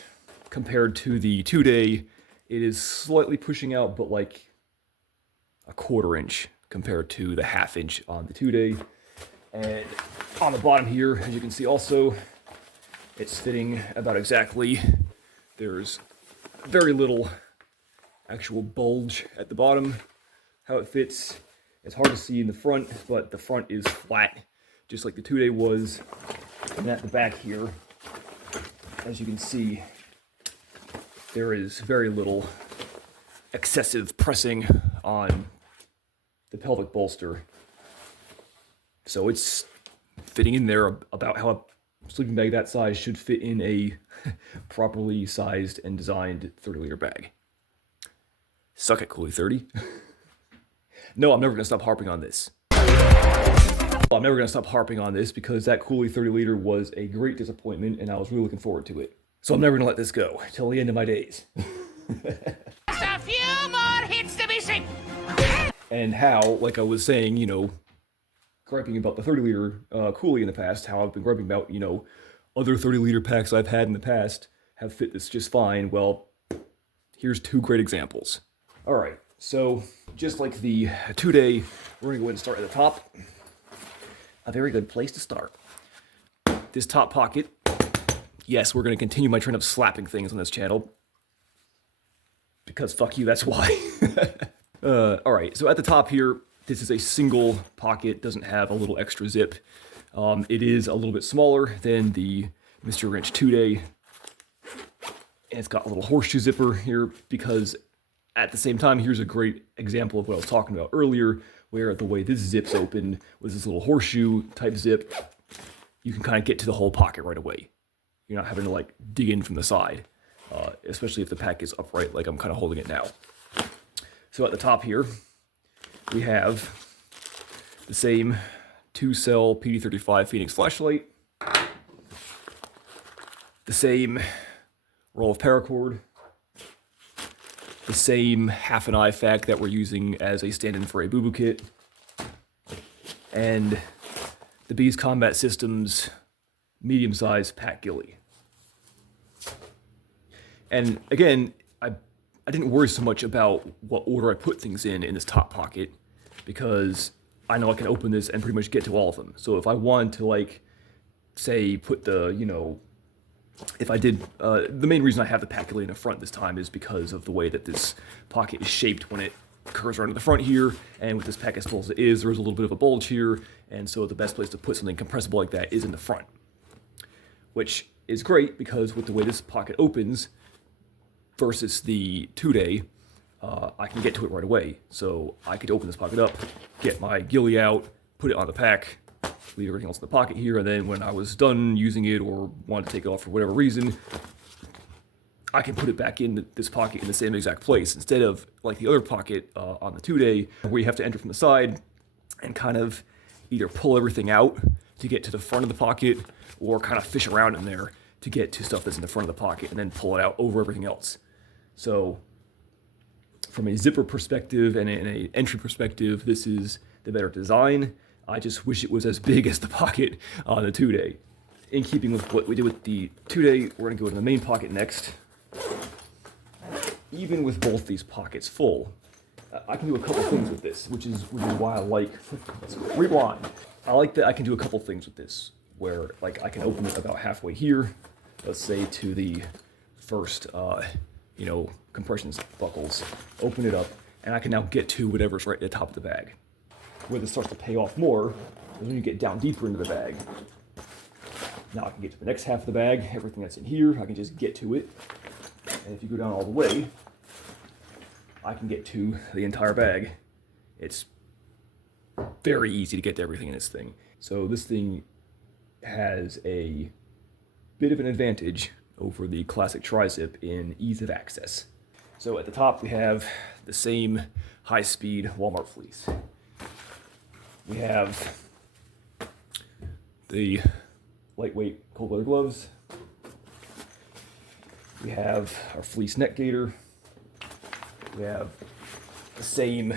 compared to the 2-day, it is slightly pushing out, but like a 1/4 inch compared to the 1/2 inch on the 2-day. And on the bottom here, as you can see also, it's fitting about exactly. There's very little actual bulge at the bottom. How it fits, it's hard to see in the front, but the front is flat, just like the 2-day was. And at the back here, as you can see, there is very little excessive pressing on the pelvic bolster. So it's fitting in there about how a sleeping bag that size should fit in a properly sized and designed 30-liter bag. Suck it, Coulee 30. No, I'm never going to stop harping on this. I'm never going to stop harping on this because that Coulee 30 liter was a great disappointment and I was really looking forward to it. So I'm never going to let this go till the end of my days. Just a few more hits to be seen. And how, like I was saying, you know, griping about the 30 liter Coulee in the past, how I've been griping about, you know, other 30 liter packs I've had in the past have fit this just fine. Well, here's two great examples. All right, so just like the 2-day, we're going to go ahead and start at the top. A very good place to start. This top pocket. Yes, we're going to continue my trend of slapping things on this channel. Because fuck you, that's why. All right, so at the top here, this is a single pocket, doesn't have a little extra zip. It is a little bit smaller than the Mystery Ranch 2-day. And it's got a little horseshoe zipper here because at the same time, here's a great example of what I was talking about earlier, where the way this zips open with this little horseshoe type zip, you can kind of get to the whole pocket right away. You're not having to like dig in from the side, especially if the pack is upright like I'm kind of holding it now. So at the top here, we have the same 2-cell PD35 Phoenix flashlight, the same roll of paracord, the same half an IFAK that we're using as a stand-in for a boo-boo kit, and the Bees Combat Systems medium-sized pack ghillie. And again, I didn't worry so much about what order I put things in this top pocket because I know I can open this and pretty much get to all of them. So if I wanted to, like, say, put the, you know, if I did, the main reason I have the pack ghillie in the front this time is because of the way that this pocket is shaped when it curves around to the front here, and with this pack as full as it is, there's a little bit of a bulge here, and so the best place to put something compressible like that is in the front. Which is great because with the way this pocket opens versus the 2-day, I can get to it right away. So I could open this pocket up, get my ghillie out, put it on the pack, leave everything else in the pocket here, and then when I was done using it or wanted to take it off for whatever reason, I can put it back in this pocket in the same exact place instead of like the other pocket on the 2-day where you have to enter from the side and kind of either pull everything out to get to the front of the pocket or kind of fish around in there to get to stuff that's in the front of the pocket and then pull it out over everything else. So from a zipper perspective and an entry perspective, this is the better design. I just wish it was as big as the pocket on the 2-day. In keeping with what we did with the 2-day, we're going to go to the main pocket next. Even with both these pockets full, I can do a couple things with this, which is why I like, let's go rewind. I like that I can do a couple things with this, where like I can open it about halfway here, let's say to the first, you know, compression buckles, open it up, and I can now get to whatever's right at the top of the bag. Where this starts to pay off more is when you get down deeper into the bag. Now I can get to the next half of the bag, everything that's in here, I can just get to it. And if you go down all the way, I can get to the entire bag. It's very easy to get to everything in this thing. So this thing has a bit of an advantage over the classic tri-zip in ease of access. So at the top we have the same high-speed Walmart fleece. We have the lightweight cold weather gloves. We have our fleece neck gaiter. We have the same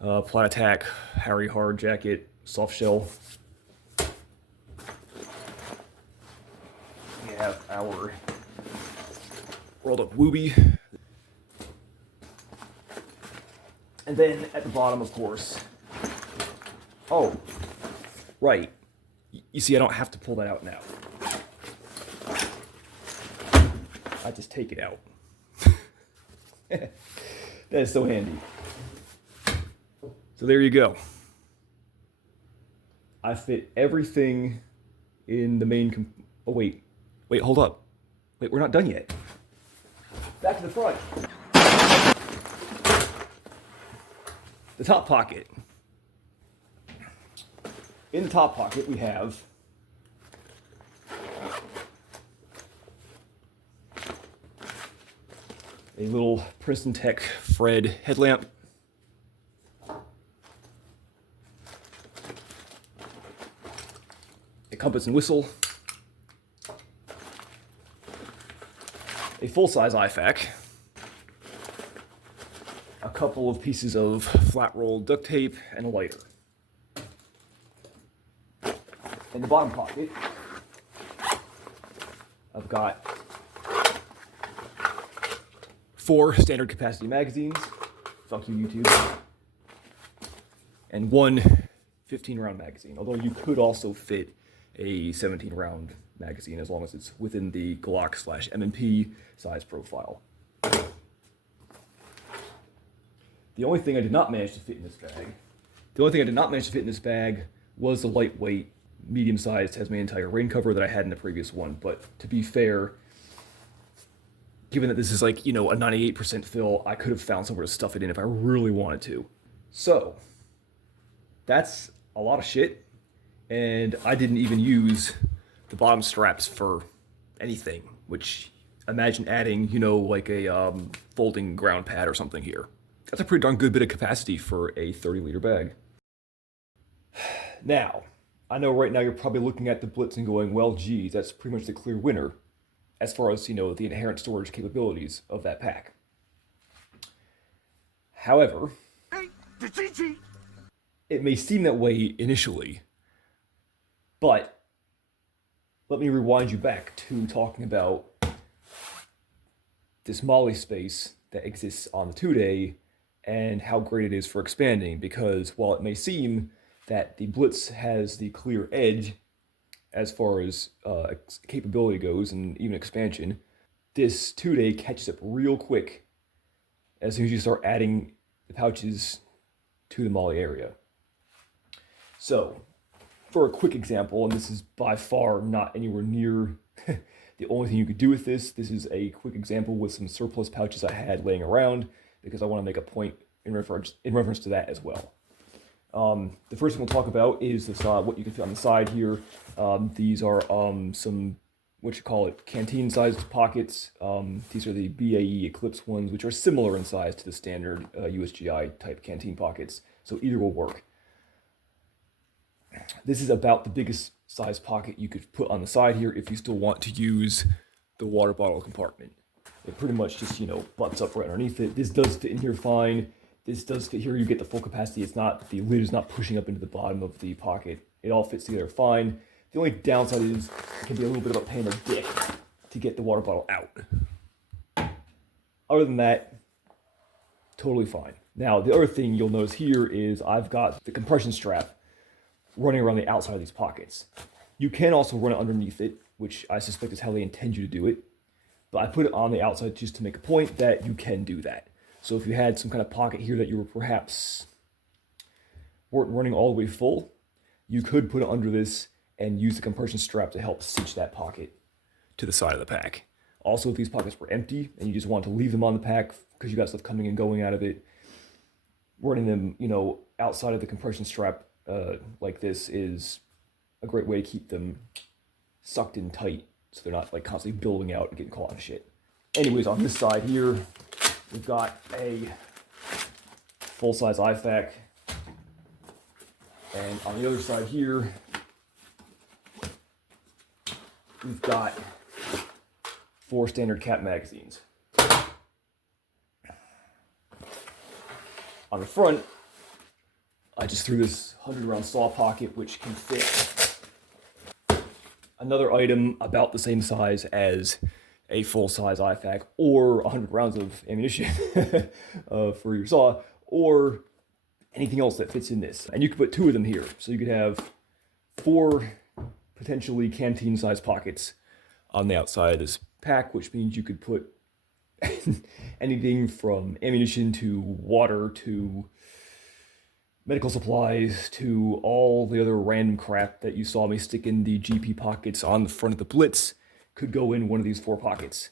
Plat Attack Harry Hard jacket soft shell. We have our rolled up Wooby. And then at the bottom, of course, oh, right. You see, I don't have to pull that out now. I just take it out. That is so handy. So there you go. I fit everything in the main oh, wait, hold up. Wait, we're not done yet. Back to the front. The top pocket. In the top pocket, we have a little Princeton Tech Fred headlamp. compass and whistle, a full-size IFAK, a couple of pieces of flat-rolled duct tape, and a lighter. In the bottom pocket, I've got 4 standard capacity magazines, fuck you YouTube, and one 15-round magazine, although you could also fit a 17-round magazine as long as it's within the Glock/M&P size profile. The only thing I did not manage to fit in this bag was the lightweight, medium-sized Tasmanian Tiger rain cover that I had in the previous one. But to be fair, given that this is like, you know, a 98% fill, I could have found somewhere to stuff it in if I really wanted to. So, that's a lot of shit, and I didn't even use the bottom straps for anything, which imagine adding, you know, like a folding ground pad or something here. That's a pretty darn good bit of capacity for a 30-liter bag. Now, I know right now you're probably looking at the Blitz and going, well, geez, that's pretty much the clear winner as far as, you know, the inherent storage capabilities of that pack. However, it may seem that way initially, but let me rewind you back to talking about this Molle space that exists on the 2-day and how great it is for expanding, because while it may seem that the Blitz has the clear edge as far as capability goes and even expansion, this 2-day catches up real quick as soon as you start adding the pouches to the Molle area. So, for a quick example, and this is by far not anywhere near the only thing you could do with this is a quick example with some surplus pouches I had laying around, because I want to make a point in reference to that as well. The first thing we'll talk about is this, what you can fit on the side here. These are some, canteen-sized pockets. These are the BAE Eclipse ones, which are similar in size to the standard USGI type canteen pockets, so either will work. This is about the biggest size pocket you could put on the side here if you still want to use the water bottle compartment. It pretty much just, you know, butts up right underneath it. This does fit in here fine. This does fit here. You get the full capacity. It's not, the lid is not pushing up into the bottom of the pocket. It all fits together fine. The only downside is it can be a little bit of a pain in the dick to get the water bottle out. Other than that, totally fine. Now, the other thing you'll notice here is I've got the compression strap running around the outside of these pockets. You can also run it underneath it, which I suspect is how they intend you to do it. But I put it on the outside just to make a point that you can do that. So if you had some kind of pocket here that you were perhaps weren't running all the way full, you could put it under this and use the compression strap to help cinch that pocket to the side of the pack. Also, if these pockets were empty and you just want to leave them on the pack because you got stuff coming and going out of it, running them, you know, outside of the compression strap like this is a great way to keep them sucked in tight so they're not like constantly building out and getting caught in shit. Anyways, on this side here, we've got a full-size IFAK, and on the other side here, we've got 4 standard cap magazines. On the front, I just threw this 100-round saw pocket, which can fit another item about the same size as a full-size IFAK, or 100 rounds of ammunition for your saw, or anything else that fits in this. And you could put 2 of them here, so you could have 4 potentially canteen-sized pockets on the outside of this pack, which means you could put anything from ammunition to water to medical supplies to all the other random crap that you saw me stick in the GP pockets on the front of the Blitz could go in one of these 4 pockets.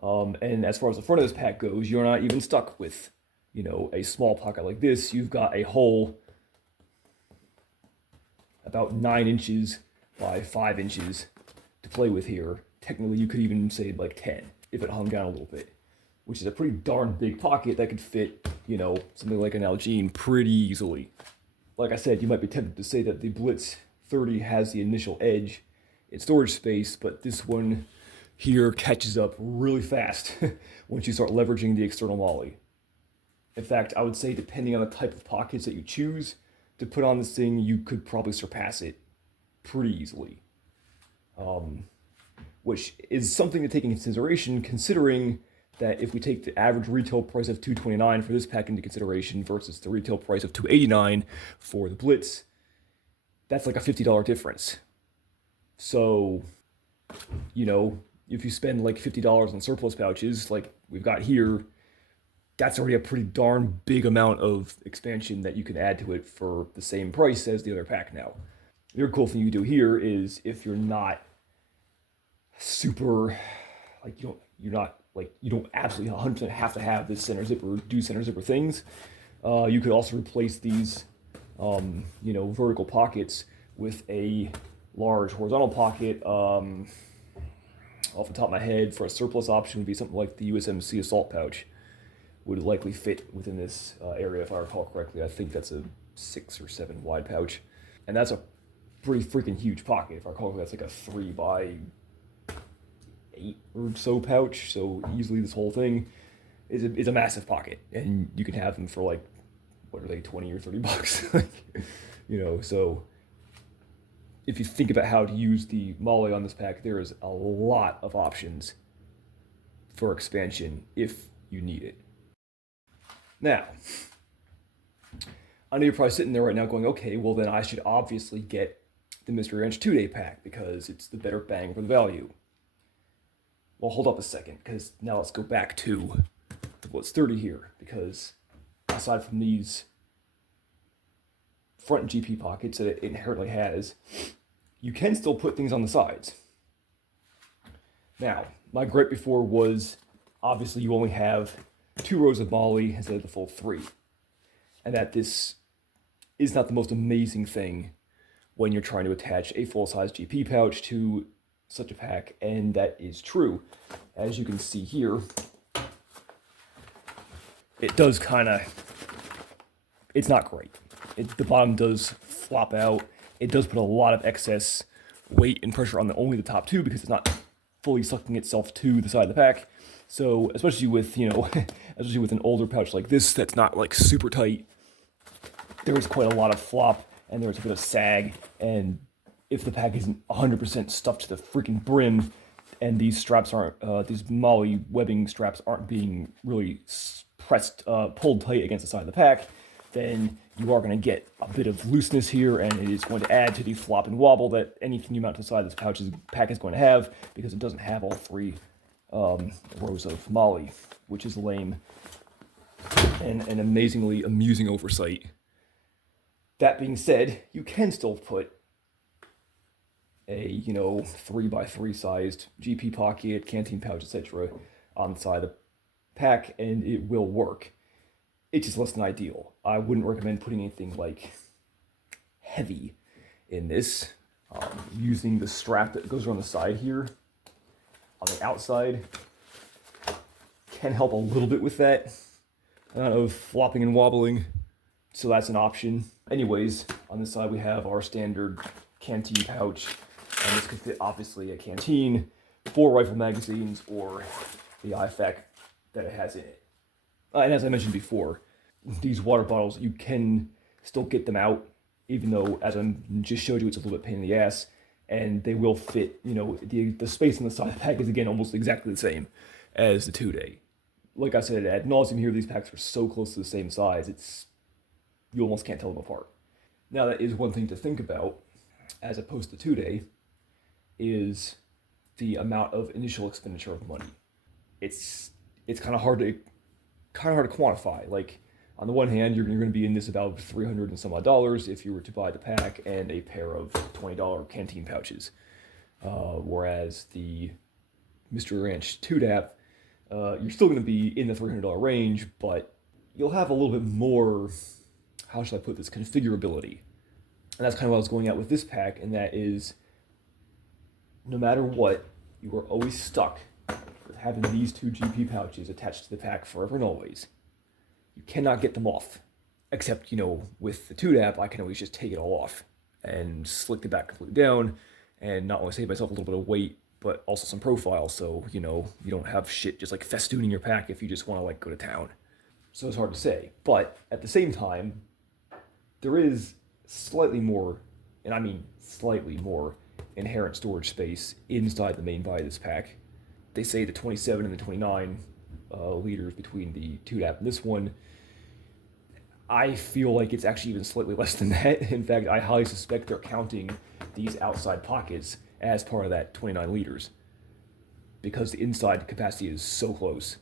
And as far as the front of this pack goes, you're not even stuck with, you know, a small pocket like this. You've got a hole about 9 inches by 5 inches to play with here. Technically, you could even say like 10 if it hung down a little bit, which is a pretty darn big pocket that could fit, you know, something like an Algene pretty easily. Like I said, you might be tempted to say that the Blitz 30 has the initial edge in storage space, but this one here catches up really fast once you start leveraging the external Molle. In fact, I would say depending on the type of pockets that you choose to put on this thing, you could probably surpass it pretty easily. Which is something to take into consideration, considering that if we take the average retail price of $229 for this pack into consideration versus the retail price of $289 for the Blitz, that's like a $50 difference. So, you know, if you spend like $50 on surplus pouches, like we've got here, that's already a pretty darn big amount of expansion that you can add to it for the same price as the other pack now. The other cool thing you do here is if you're not super, like you don't absolutely 100% have to have this center zipper, do center zipper things. You could also replace these, vertical pockets with a large horizontal pocket. Off the top of my head, for a surplus option would be something like the USMC assault pouch. Would likely fit within this area if I recall correctly. I think that's a 6 or 7 wide pouch, and that's a pretty freaking huge pocket. If I recall correctly, that's like a 3 by 8 or so pouch. So easily this whole thing is a massive pocket, and you can have them for like, what are they, 20 or 30 bucks? So if you think about how to use the Molle on this pack, there is a lot of options for expansion if you need it. Now, I know you're probably sitting there right now going, okay, well then I should obviously get the Mystery Ranch 2-day pack because it's the better bang for the value. Well, hold up a second, because now let's go back to the Blitz 30 here, because aside from these front GP pockets that it inherently has, you can still put things on the sides. Now, my gripe before was, obviously you only have 2 rows of Molle instead of the full 3. And that this is not the most amazing thing when you're trying to attach a full-size GP pouch to such a pack, and that is true. As you can see here, it does it's not great. The bottom does flop out. It does put a lot of excess weight and pressure on only the top 2 because it's not fully sucking itself to the side of the pack. So especially with an older pouch like this that's not like super tight, there is quite a lot of flop and there's a bit of sag. And if the pack isn't 100% stuffed to the freaking brim, and these straps these Molle webbing straps aren't being really pulled tight against the side of the pack, then you are going to get a bit of looseness here, and it is going to add to the flop and wobble that anything you mount to the side of this pack is going to have, because it doesn't have all 3 rows of Molle, which is lame and an amazingly amusing oversight. That being said, you can still put a 3x3 sized GP pocket, canteen pouch, etc. on the side of the pack, and it will work. It's just less than ideal. I wouldn't recommend putting anything like heavy in this. Using the strap that goes around the side here on the outside can help a little bit with that of flopping and wobbling, so that's an option. Anyways, on this side we have our standard canteen pouch, and this could fit obviously a canteen, 4 rifle magazines, or the IFAK that it has in it. And as I mentioned before, these water bottles, you can still get them out, even though, as I just showed you, it's a little bit pain in the ass, and they will fit, the space on the side of the pack is, again, almost exactly the same as the 2-day. Like I said, ad nauseum here, these packs are so close to the same size, you almost can't tell them apart. Now, that is one thing to think about, as opposed to 2-day, is the amount of initial expenditure of money. It's kind of hard to quantify. Like, on the one hand, you're going to be in this about $300 and some odd if you were to buy the pack and a pair of $20 canteen pouches. Whereas the Mystery Ranch 2-DAP, you're still going to be in the $300 range, but you'll have a little bit more, how should I put this, configurability. And that's kind of what I was going at with this pack, and that is, no matter what, you are always stuck with having these 2 GP pouches attached to the pack forever and always. You cannot get them off. Except, with the 2-DAP, I can always just take it all off and slick the back completely down, and not only save myself a little bit of weight, but also some profile, so, you don't have shit just like festooning your pack if you just want to like go to town. So it's hard to say. But at the same time, there is slightly more, and I mean slightly more, inherent storage space inside the main body of this pack. They say the 27 and the 29 liters between the 2DAP and this one. I feel like it's actually even slightly less than that. In fact, I highly suspect they're counting these outside pockets as part of that 29 liters, because the inside capacity is so close.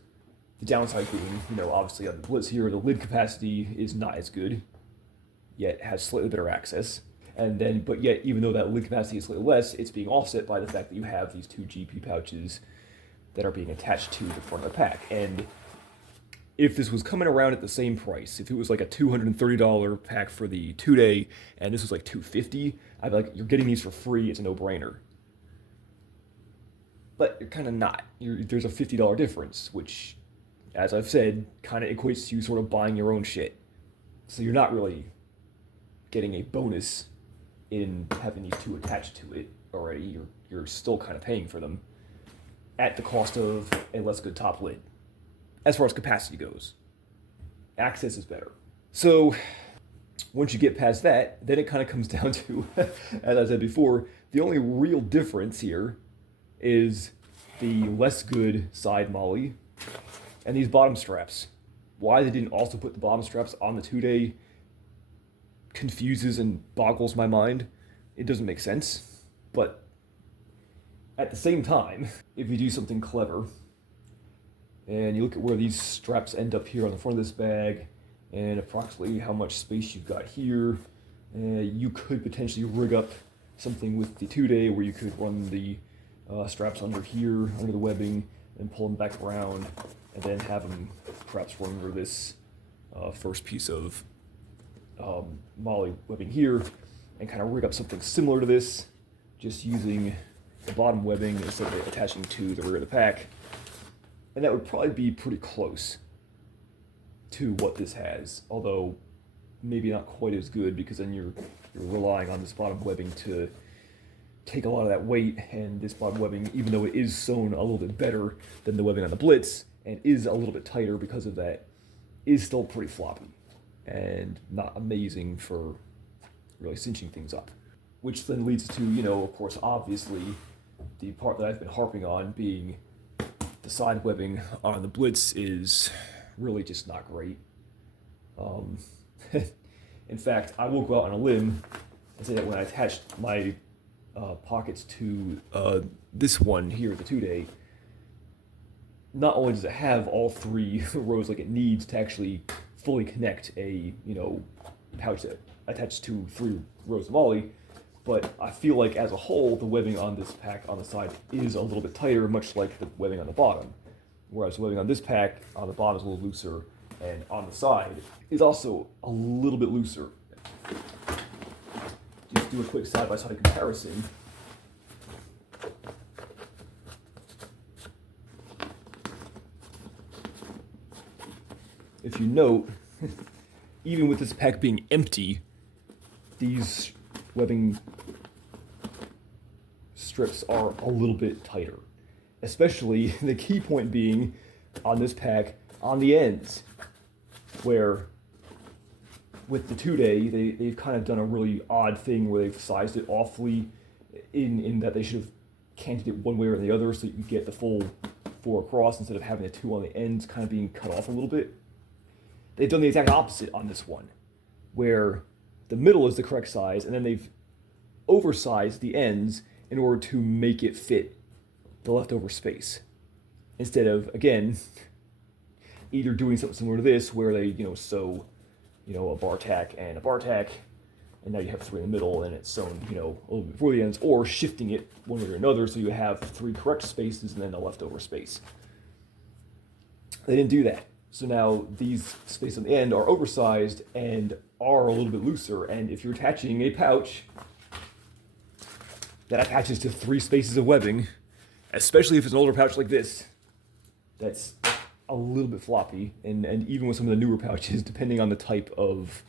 The downside being, obviously on the Blitz here, the lid capacity is not as good, yet has slightly better access. And then, but yet, even though that lid capacity is slightly less, it's being offset by the fact that you have these two GP pouches that are being attached to the front of the pack. And if this was coming around at the same price, if it was like a $230 pack for the 2-day, and this was like $250, I'd be like, you're getting these for free, it's a no-brainer. But you're kind of not. There's a $50 difference, which, as I've said, kind of equates to you sort of buying your own shit. So you're not really getting a bonus in having these two attached to it already. You're still kind of paying for them at the cost of a less good top lid. As far as capacity goes, access is better. So once you get past that, then it kind of comes down to, as I said before, the only real difference here is the less good side Molle and these bottom straps. Why they didn't also put the bottom straps on the 2-day confuses and boggles my mind. It doesn't make sense. But at the same time, if you do something clever, and you look at where these straps end up here on the front of this bag, and approximately how much space you've got here, you could potentially rig up something with the 2-day where you could run the straps under here, under the webbing, and pull them back around, and then have them perhaps run under this first piece of Molle webbing here, and kind of rig up something similar to this, just using the bottom webbing instead of attaching to the rear of the pack. And that would probably be pretty close to what this has, although maybe not quite as good, because then you're relying on this bottom webbing to take a lot of that weight, and this bottom webbing, even though it is sewn a little bit better than the webbing on the Blitz, and is a little bit tighter because of that, is still pretty floppy, and not amazing for really cinching things up. Which then leads to, of course, obviously, the part that I've been harping on being the side webbing on the Blitz is really just not great. In fact, I will go out on a limb and say that when I attached my pockets to this one here, the 2-day, not only does it have all three rows like it needs to actually fully connect a pouch that attaches to 3 rows of Molle, but I feel like as a whole, the webbing on this pack on the side is a little bit tighter, much like the webbing on the bottom. Whereas the webbing on this pack on the bottom is a little looser, and on the side is also a little bit looser. Just do a quick side-by-side comparison. If you note, even with this pack being empty, these webbing strips are a little bit tighter. Especially the key point being on this pack on the ends, where with the 2-day, they've kind of done a really odd thing where they've sized it awfully in that they should have canted it one way or the other so you can get the full 4 across instead of having the 2 on the ends kind of being cut off a little bit. They've done the exact opposite on this one, where the middle is the correct size, and then they've oversized the ends in order to make it fit the leftover space. Instead of, again, either doing something similar to this, where they, sew, a bar tack, and now you have 3 in the middle, and it's sewn, a little bit before the ends, or shifting it one way or another so you have 3 correct spaces and then a leftover space. They didn't do that. So now these spaces on the end are oversized and are a little bit looser, and if you're attaching a pouch that attaches to 3 spaces of webbing, especially if it's an older pouch like this, that's a little bit floppy, and even with some of the newer pouches, depending on the type of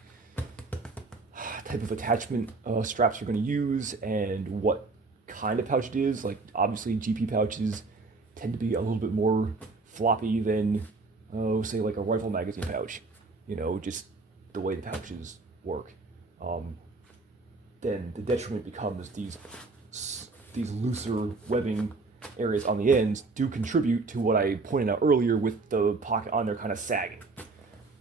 type of attachment straps you're going to use and what kind of pouch it is. Like, obviously, GP pouches tend to be a little bit more floppy than, say, like a rifle magazine pouch. Just the way the pouches work. Then the detriment becomes these looser webbing areas on the ends do contribute to what I pointed out earlier with the pocket on there kind of sagging.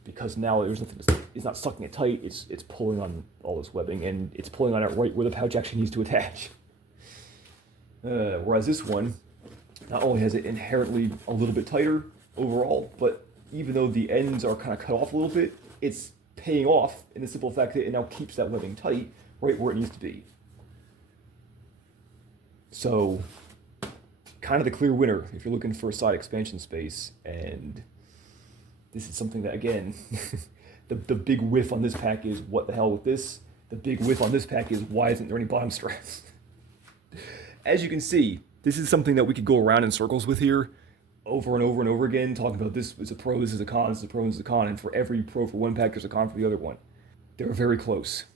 Because now there's nothing, it's not sucking it tight, it's pulling on all this webbing, and it's pulling on it right where the pouch actually needs to attach. Whereas this one, not only has it inherently a little bit tighter overall, but even though the ends are kind of cut off a little bit, it's paying off in the simple fact that it now keeps that webbing tight right where it needs to be. So, kind of the clear winner if you're looking for a side expansion space, and this is something that, again, the big whiff on this pack is what the hell with this. The big whiff on this pack is why isn't there any bottom straps? As you can see, this is something that we could go around in circles with here over and over and over again, talking about this is a pro, this is a con, this is a pro, this is a con, and for every pro for one pack, there's a con for the other one. They're very close.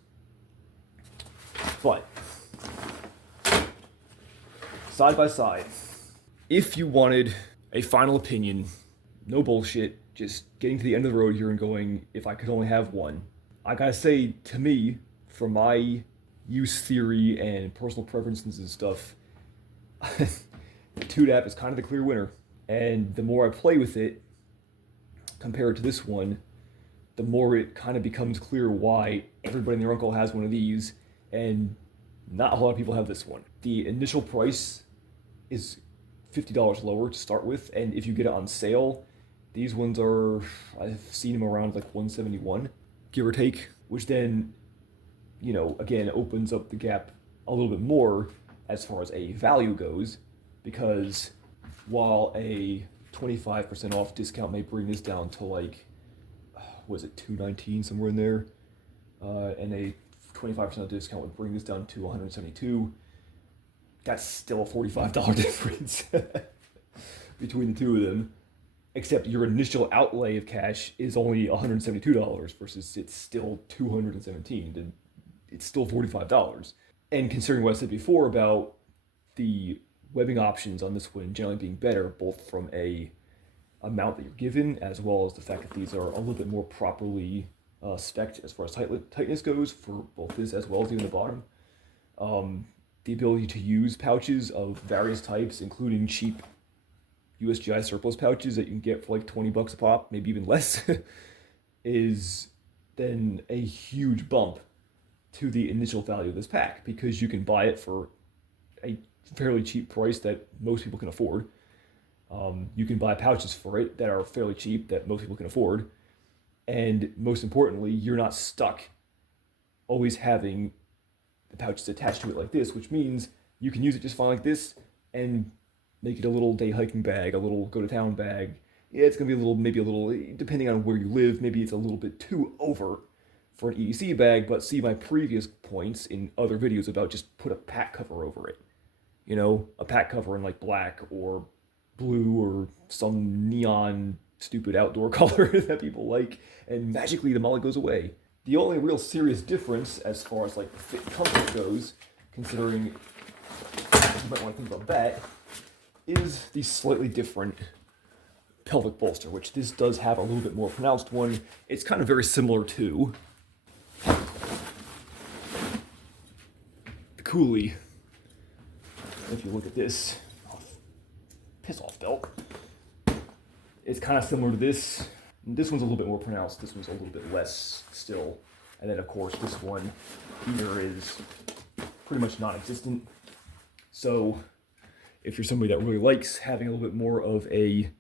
But, side by side, if you wanted a final opinion, no bullshit, just getting to the end of the road here and going, if I could only have one, I gotta say, to me, for my use theory and personal preferences and stuff, the 2DAP is kind of the clear winner. And the more I play with it, compared to this one, the more it kind of becomes clear why everybody and their uncle has one of these, and not a whole lot of people have this one. The initial price is $50 lower to start with, and if you get it on sale, these ones are, I've seen them around like $171, give or take, which then, again, opens up the gap a little bit more as far as a value goes, because while a 25% off discount may bring this down to like, was it $219, somewhere in there, and a 25% discount would bring this down to $172, that's still a $45 difference between the two of them. Except your initial outlay of cash is only $172 versus it's still $217, and it's still $45. And considering what I said before about the webbing options on this one generally being better, both from a amount that you're given, as well as the fact that these are a little bit more properly spec'd as far as tightness goes for both this as well as even the bottom. The ability to use pouches of various types, including cheap USGI surplus pouches that you can get for like $20 a pop, maybe even less, is then a huge bump to the initial value of this pack, because you can buy it for a fairly cheap price that most people can afford. You can buy pouches for it that are fairly cheap that most people can afford. And most importantly, you're not stuck always having the pouches attached to it like this, which means you can use it just fine like this and make it a little day hiking bag, a little go to town bag. Yeah, it's gonna be maybe a little, depending on where you live, maybe it's a little bit too over for an EDC bag, but see my previous points in other videos about just put a pack cover over it. A pack cover in like black or blue or some neon stupid outdoor color that people like, and magically the Molle goes away. The only real serious difference as far as like fit comfort goes, considering you might want to think about that, is the slightly different pelvic bolster, which this does have a little bit more pronounced one. It's kind of very similar to the Coulee. If you look at this, piss off belt, it's kind of similar to this. This one's a little bit more pronounced, this one's a little bit less still. And then of course this one here is pretty much non-existent. So if you're somebody that really likes having a little bit more of a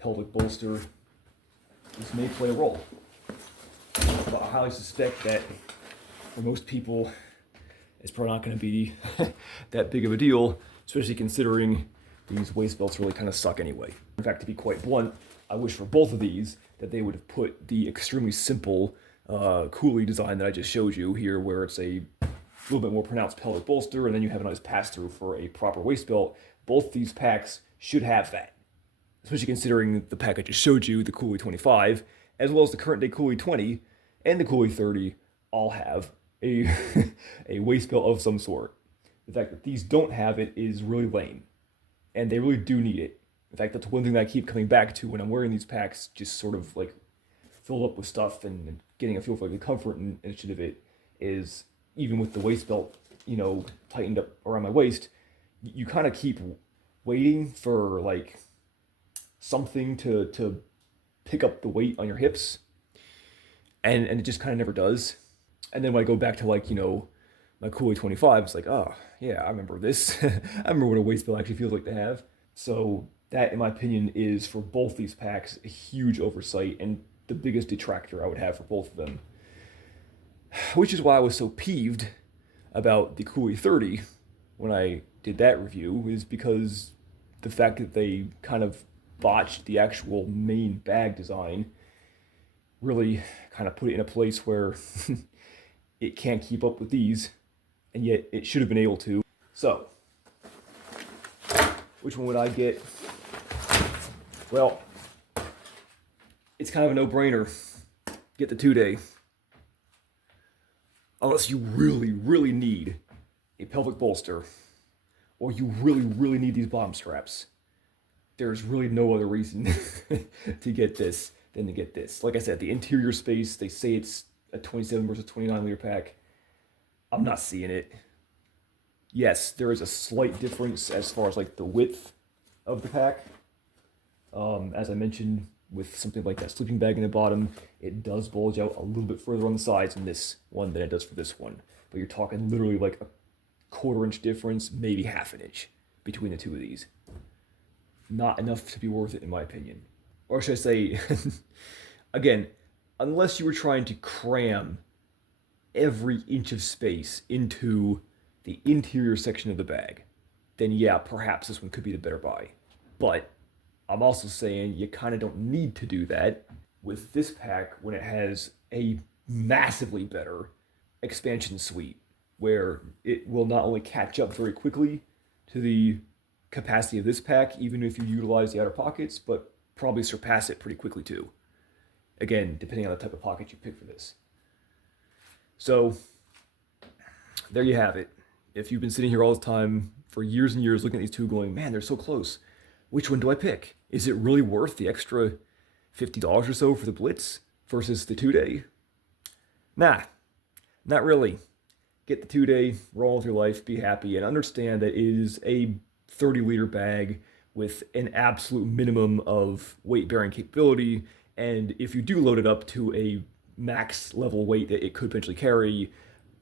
pelvic bolster, this may play a role. But I highly suspect that for most people, it's probably not going to be that big of a deal, especially considering these waist belts really kind of suck anyway. In fact, to be quite blunt, I wish for both of these that they would have put the extremely simple Coulee design that I just showed you here, where it's a little bit more pronounced pelvic bolster, and then you have a nice pass-through for a proper waist belt. Both these packs should have that, especially considering the pack I just showed you, the Coulee 25, as well as the current day Coulee 20 and the Coulee 30, all have a a waist belt of some sort. The fact that these don't have it is really lame, and they really do need it. In fact, that's one thing that I keep coming back to when I'm wearing these packs, just sort of like filled up with stuff and getting a feel for like the comfort and shit of it, is even with the waist belt, tightened up around my waist, you kind of keep waiting for like something to pick up the weight on your hips, and it just kind of never does. And then when I go back to like my Coulee 25, it's like, oh yeah, I remember this. I remember what a waist belt actually feels like to have. So that, in my opinion, is for both these packs a huge oversight and the biggest detractor I would have for both of them. Which is why I was so peeved about the Coulee 30 when I did that review, is because the fact that they kind of botched the actual main bag design really kind of put it in a place where it can't keep up with these, and yet it should have been able to. So, which one would I get? Well, it's kind of a no-brainer. Get the 2-day. Unless you really, really need a pelvic bolster, or you really, really need these bottom straps. There's really no other reason to get this than to get this. Like I said, the interior space, they say it's a 27 versus 29 liter pack. I'm not seeing it. Yes, there is a slight difference as far as like the width of the pack. As I mentioned, with something like that sleeping bag in the bottom, it does bulge out a little bit further on the sides in this one than it does for this one. But you're talking literally like a 1/4 inch difference, maybe 1/2 inch between the two of these. Not enough to be worth it, in my opinion. Or should I say, again, unless you were trying to cram every inch of space into the interior section of the bag, then yeah, perhaps this one could be the better buy. But I'm also saying you kind of don't need to do that with this pack when it has a massively better expansion suite, where it will not only catch up very quickly to the capacity of this pack, even if you utilize the outer pockets, but probably surpass it pretty quickly too. Again, depending on the type of pocket you pick for this. So, there you have it. If you've been sitting here all the time for years and years looking at these two going, man, they're so close. Which one do I pick? Is it really worth the extra $50 or so for the Blitz versus the 2-day? Nah, not really. Get the 2-day, roll with your life, be happy, and understand that it is a 30-liter bag with an absolute minimum of weight-bearing capability, and if you do load it up to a max level weight that it could potentially carry,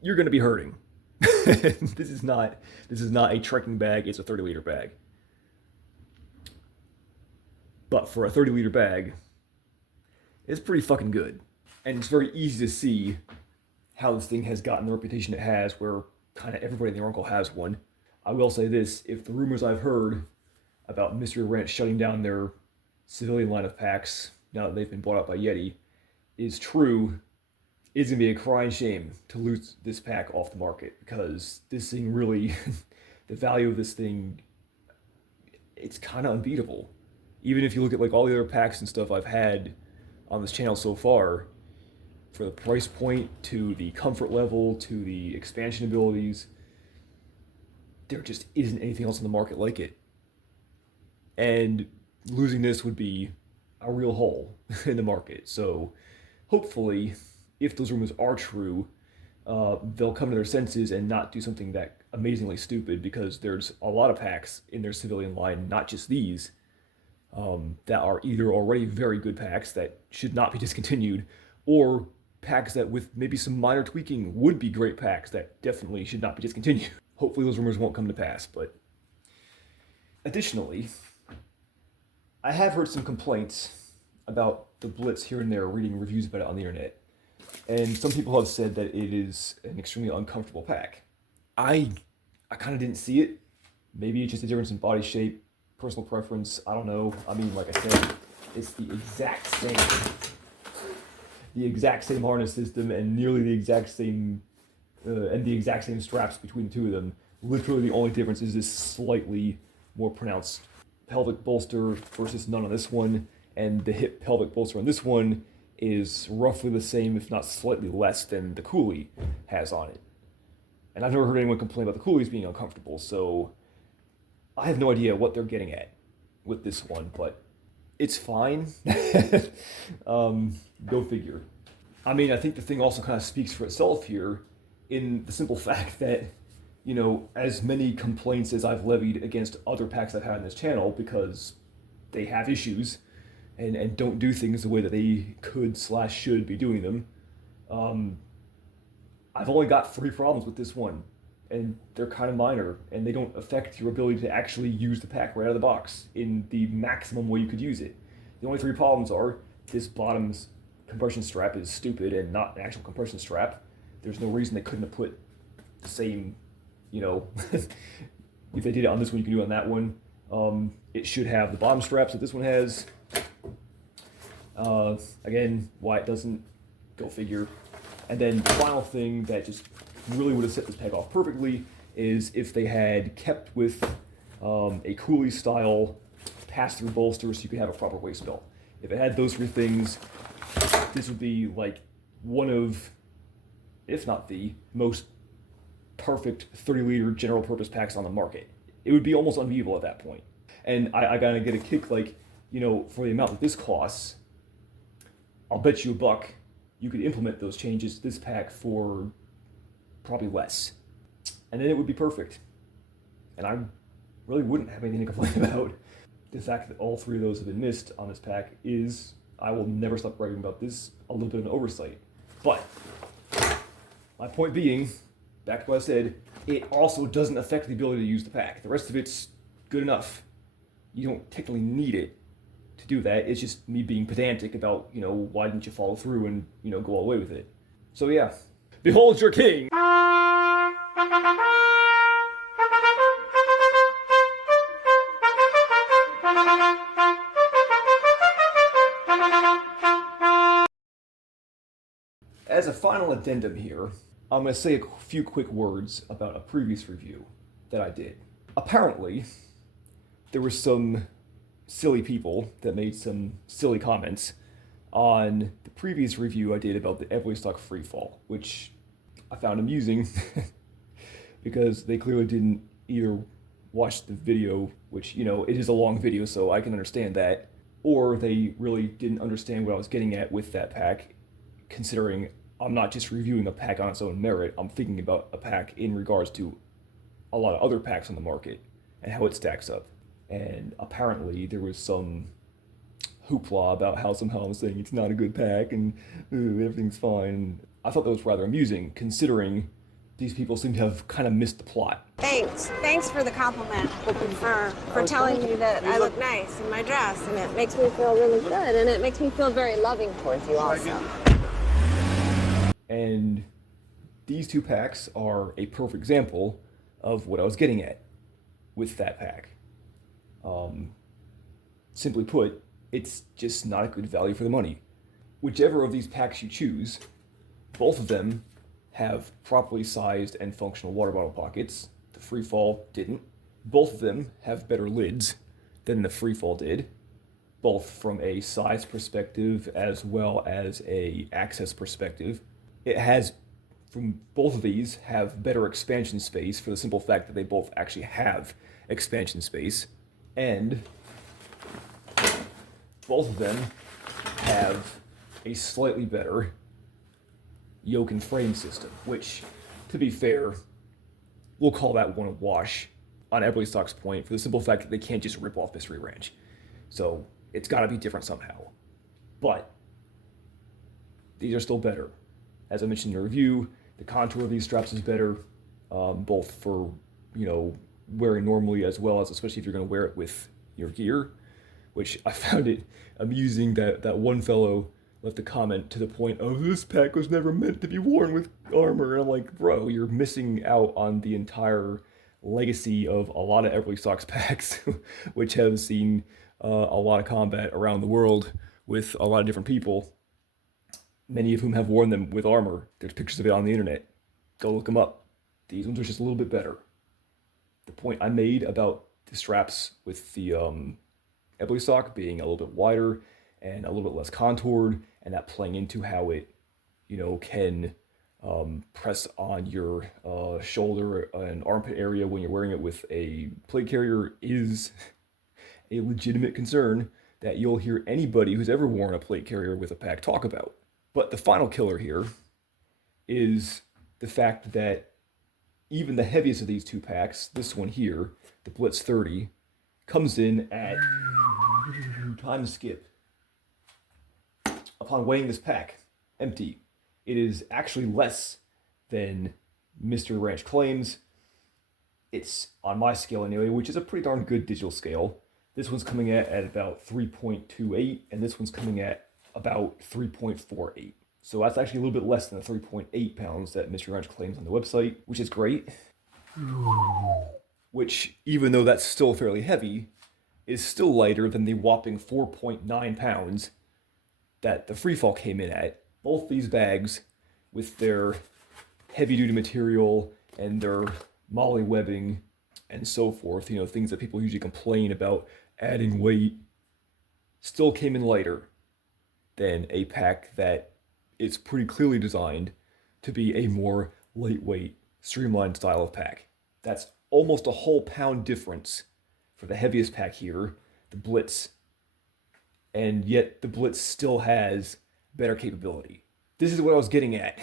you're going to be hurting. This is not a trekking bag, it's a 30-liter bag. But for a 30-liter bag, it's pretty fucking good. And it's very easy to see how this thing has gotten the reputation it has, where kind of everybody and their uncle has one. I will say this, if the rumors I've heard about Mystery Ranch shutting down their civilian line of packs, now that they've been bought out by Yeti, is true, it's going to be a crying shame to lose this pack off the market, because this thing really, the value of this thing, it's kind of unbeatable. Even if you look at like all the other packs and stuff I've had on this channel so far, for the price point, to the comfort level, to the expansion abilities, there just isn't anything else on the market like it. And losing this would be a real hole in the market. So hopefully, if those rumors are true, they'll come to their senses and not do something that amazingly stupid, because there's a lot of packs in their civilian line, not just these, that are either already very good packs that should not be discontinued, or packs that with maybe some minor tweaking would be great packs that definitely should not be discontinued. Hopefully those rumors won't come to pass, but additionally, I have heard some complaints about the Blitz here and there, reading reviews about it on the internet. And some people have said that it is an extremely uncomfortable pack. I kind of didn't see it. Maybe it's just a difference in body shape, personal preference, I don't know. I mean, like I said, it's the exact same harness system and nearly the exact same straps between the two of them. Literally the only difference is this slightly more pronounced pelvic bolster versus none on this one, and the hip pelvic bolster on this one is roughly the same, if not slightly less, than the Coulee has on it. And I've never heard anyone complain about the Coulees being uncomfortable, so I have no idea what they're getting at with this one, but it's fine. Go figure. I mean, I think the thing also kind of speaks for itself here in the simple fact that, you know, as many complaints as I've levied against other packs I've had on this channel because they have issues and don't do things the way that they could/should be doing them, I've only got 3 problems with this one, and they're kind of minor, and they don't affect your ability to actually use the pack right out of the box in the maximum way you could use it. The only 3 problems are this bottom's compression strap is stupid and not an actual compression strap. There's no reason they couldn't have put the same, you know, if they did it on this one, you can do it on that one. It should have the bottom straps that this one has. Again, why it doesn't, go figure. And then the final thing that just really would have set this pack off perfectly is if they had kept with a Coulee style pass-through bolster so you could have a proper waist belt. If it had those 3 things, this would be like one of, if not the most perfect 30-liter general purpose packs on the market. It would be almost unbeatable at that point. And I gotta get a kick, like, you know, for the amount that this costs, I'll bet you $1 you could implement those changes to this pack for probably less. And then it would be perfect. And I really wouldn't have anything to complain about. The fact that all 3 of those have been missed on this pack is, I will never stop bragging about this, a little bit of an oversight. But my point being, back to what I said, it also doesn't affect the ability to use the pack. The rest of it's good enough. You don't technically need it to do that. It's just me being pedantic about, you know, why didn't you follow through and, you know, go all the way with it. So yeah, behold your king! As a final addendum here, I'm going to say a few quick words about a previous review that I did. Apparently, there were some silly people that made some silly comments on the previous review I did about the Everlystock Freefall, which I found amusing because they clearly didn't either watch the video, which, you know, it is a long video, so I can understand that, or they really didn't understand what I was getting at with that pack, considering I'm not just reviewing a pack on its own merit, I'm thinking about a pack in regards to a lot of other packs on the market and how it stacks up. And apparently there was some hoopla about how somehow I'm saying it's not a good pack and everything's fine. I thought that was rather amusing, considering these people seem to have kind of missed the plot. Thanks for the compliment, for telling me that I look nice in my dress, and it makes me feel really good, and it makes me feel very loving towards you also. And these 2 packs are a perfect example of what I was getting at with that pack. Simply put, it's just not a good value for the money. Whichever of these packs you choose, both of them have properly sized and functional water bottle pockets. The Freefall didn't. Both of them have better lids than the Freefall did, both from a size perspective as well as a access perspective. It has, from both of these, have better expansion space for the simple fact that they both actually have expansion space. And both of them have a slightly better yoke and frame system, which, to be fair, we'll call that one a wash on Everlystock's point for the simple fact that they can't just rip off Mystery Ranch. So it's got to be different somehow. But these are still better. As I mentioned in the review, the contour of these straps is better, both for, you know, wearing normally as well as especially if you're going to wear it with your gear, which I found it amusing that one fellow left a comment to the point of, this pack was never meant to be worn with armor. And I'm like, bro, you're missing out on the entire legacy of a lot of Everlystock's packs, which have seen a lot of combat around the world with a lot of different people, many of whom have worn them with armor. There's pictures of it on the internet. Go look them up. These ones are just a little bit better. The point I made about the straps with the Everlystock being a little bit wider and a little bit less contoured, and that playing into how it, can press on your shoulder and armpit area when you're wearing it with a plate carrier is a legitimate concern that you'll hear anybody who's ever worn a plate carrier with a pack talk about. But the final killer here is the fact that even the heaviest of these two packs, this one here, the Blitz 30, comes in at time skip. Upon weighing this pack empty, it is actually less than Mystery Ranch claims. It's on my scale anyway, which is a pretty darn good digital scale. This one's coming at about 3.28, and this one's coming at about 3.48. So that's actually a little bit less than the 3.8 pounds that Mystery Ranch claims on the website, which is great. Which, even though that's still fairly heavy, is still lighter than the whopping 4.9 pounds that the Freefall came in at. Both these bags, with their heavy-duty material and their Molle webbing and so forth, things that people usually complain about adding weight, still came in lighter than a pack that is pretty clearly designed to be a more lightweight, streamlined style of pack. That's almost a whole pound difference for the heaviest pack here, the Blitz, and yet the Blitz still has better capability. This is what I was getting at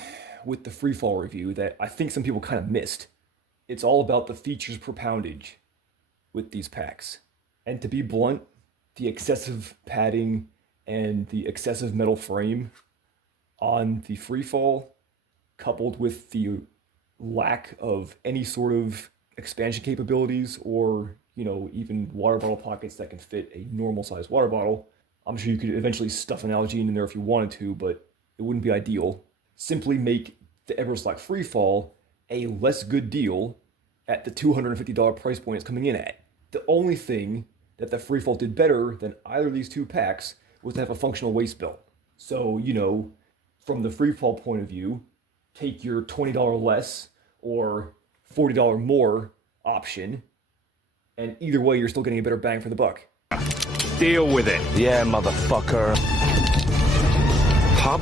with the Freefall review that I think some people kind of missed. It's all about the features per poundage with these packs. And to be blunt, the excessive padding and the excessive metal frame on the Freefall, coupled with the lack of any sort of expansion capabilities or, even water bottle pockets that can fit a normal sized water bottle. I'm sure you could eventually stuff an Nalgene in there if you wanted to, but it wouldn't be ideal. Simply make the Everslack Freefall a less good deal at the $250 price point it's coming in at. The only thing that the Freefall did better than either of these two packs was to have a functional waist belt. So, from the Freefall point of view, take your $20 less or $40 more option, and either way, you're still getting a better bang for the buck. Deal with it. Yeah, motherfucker. Pub?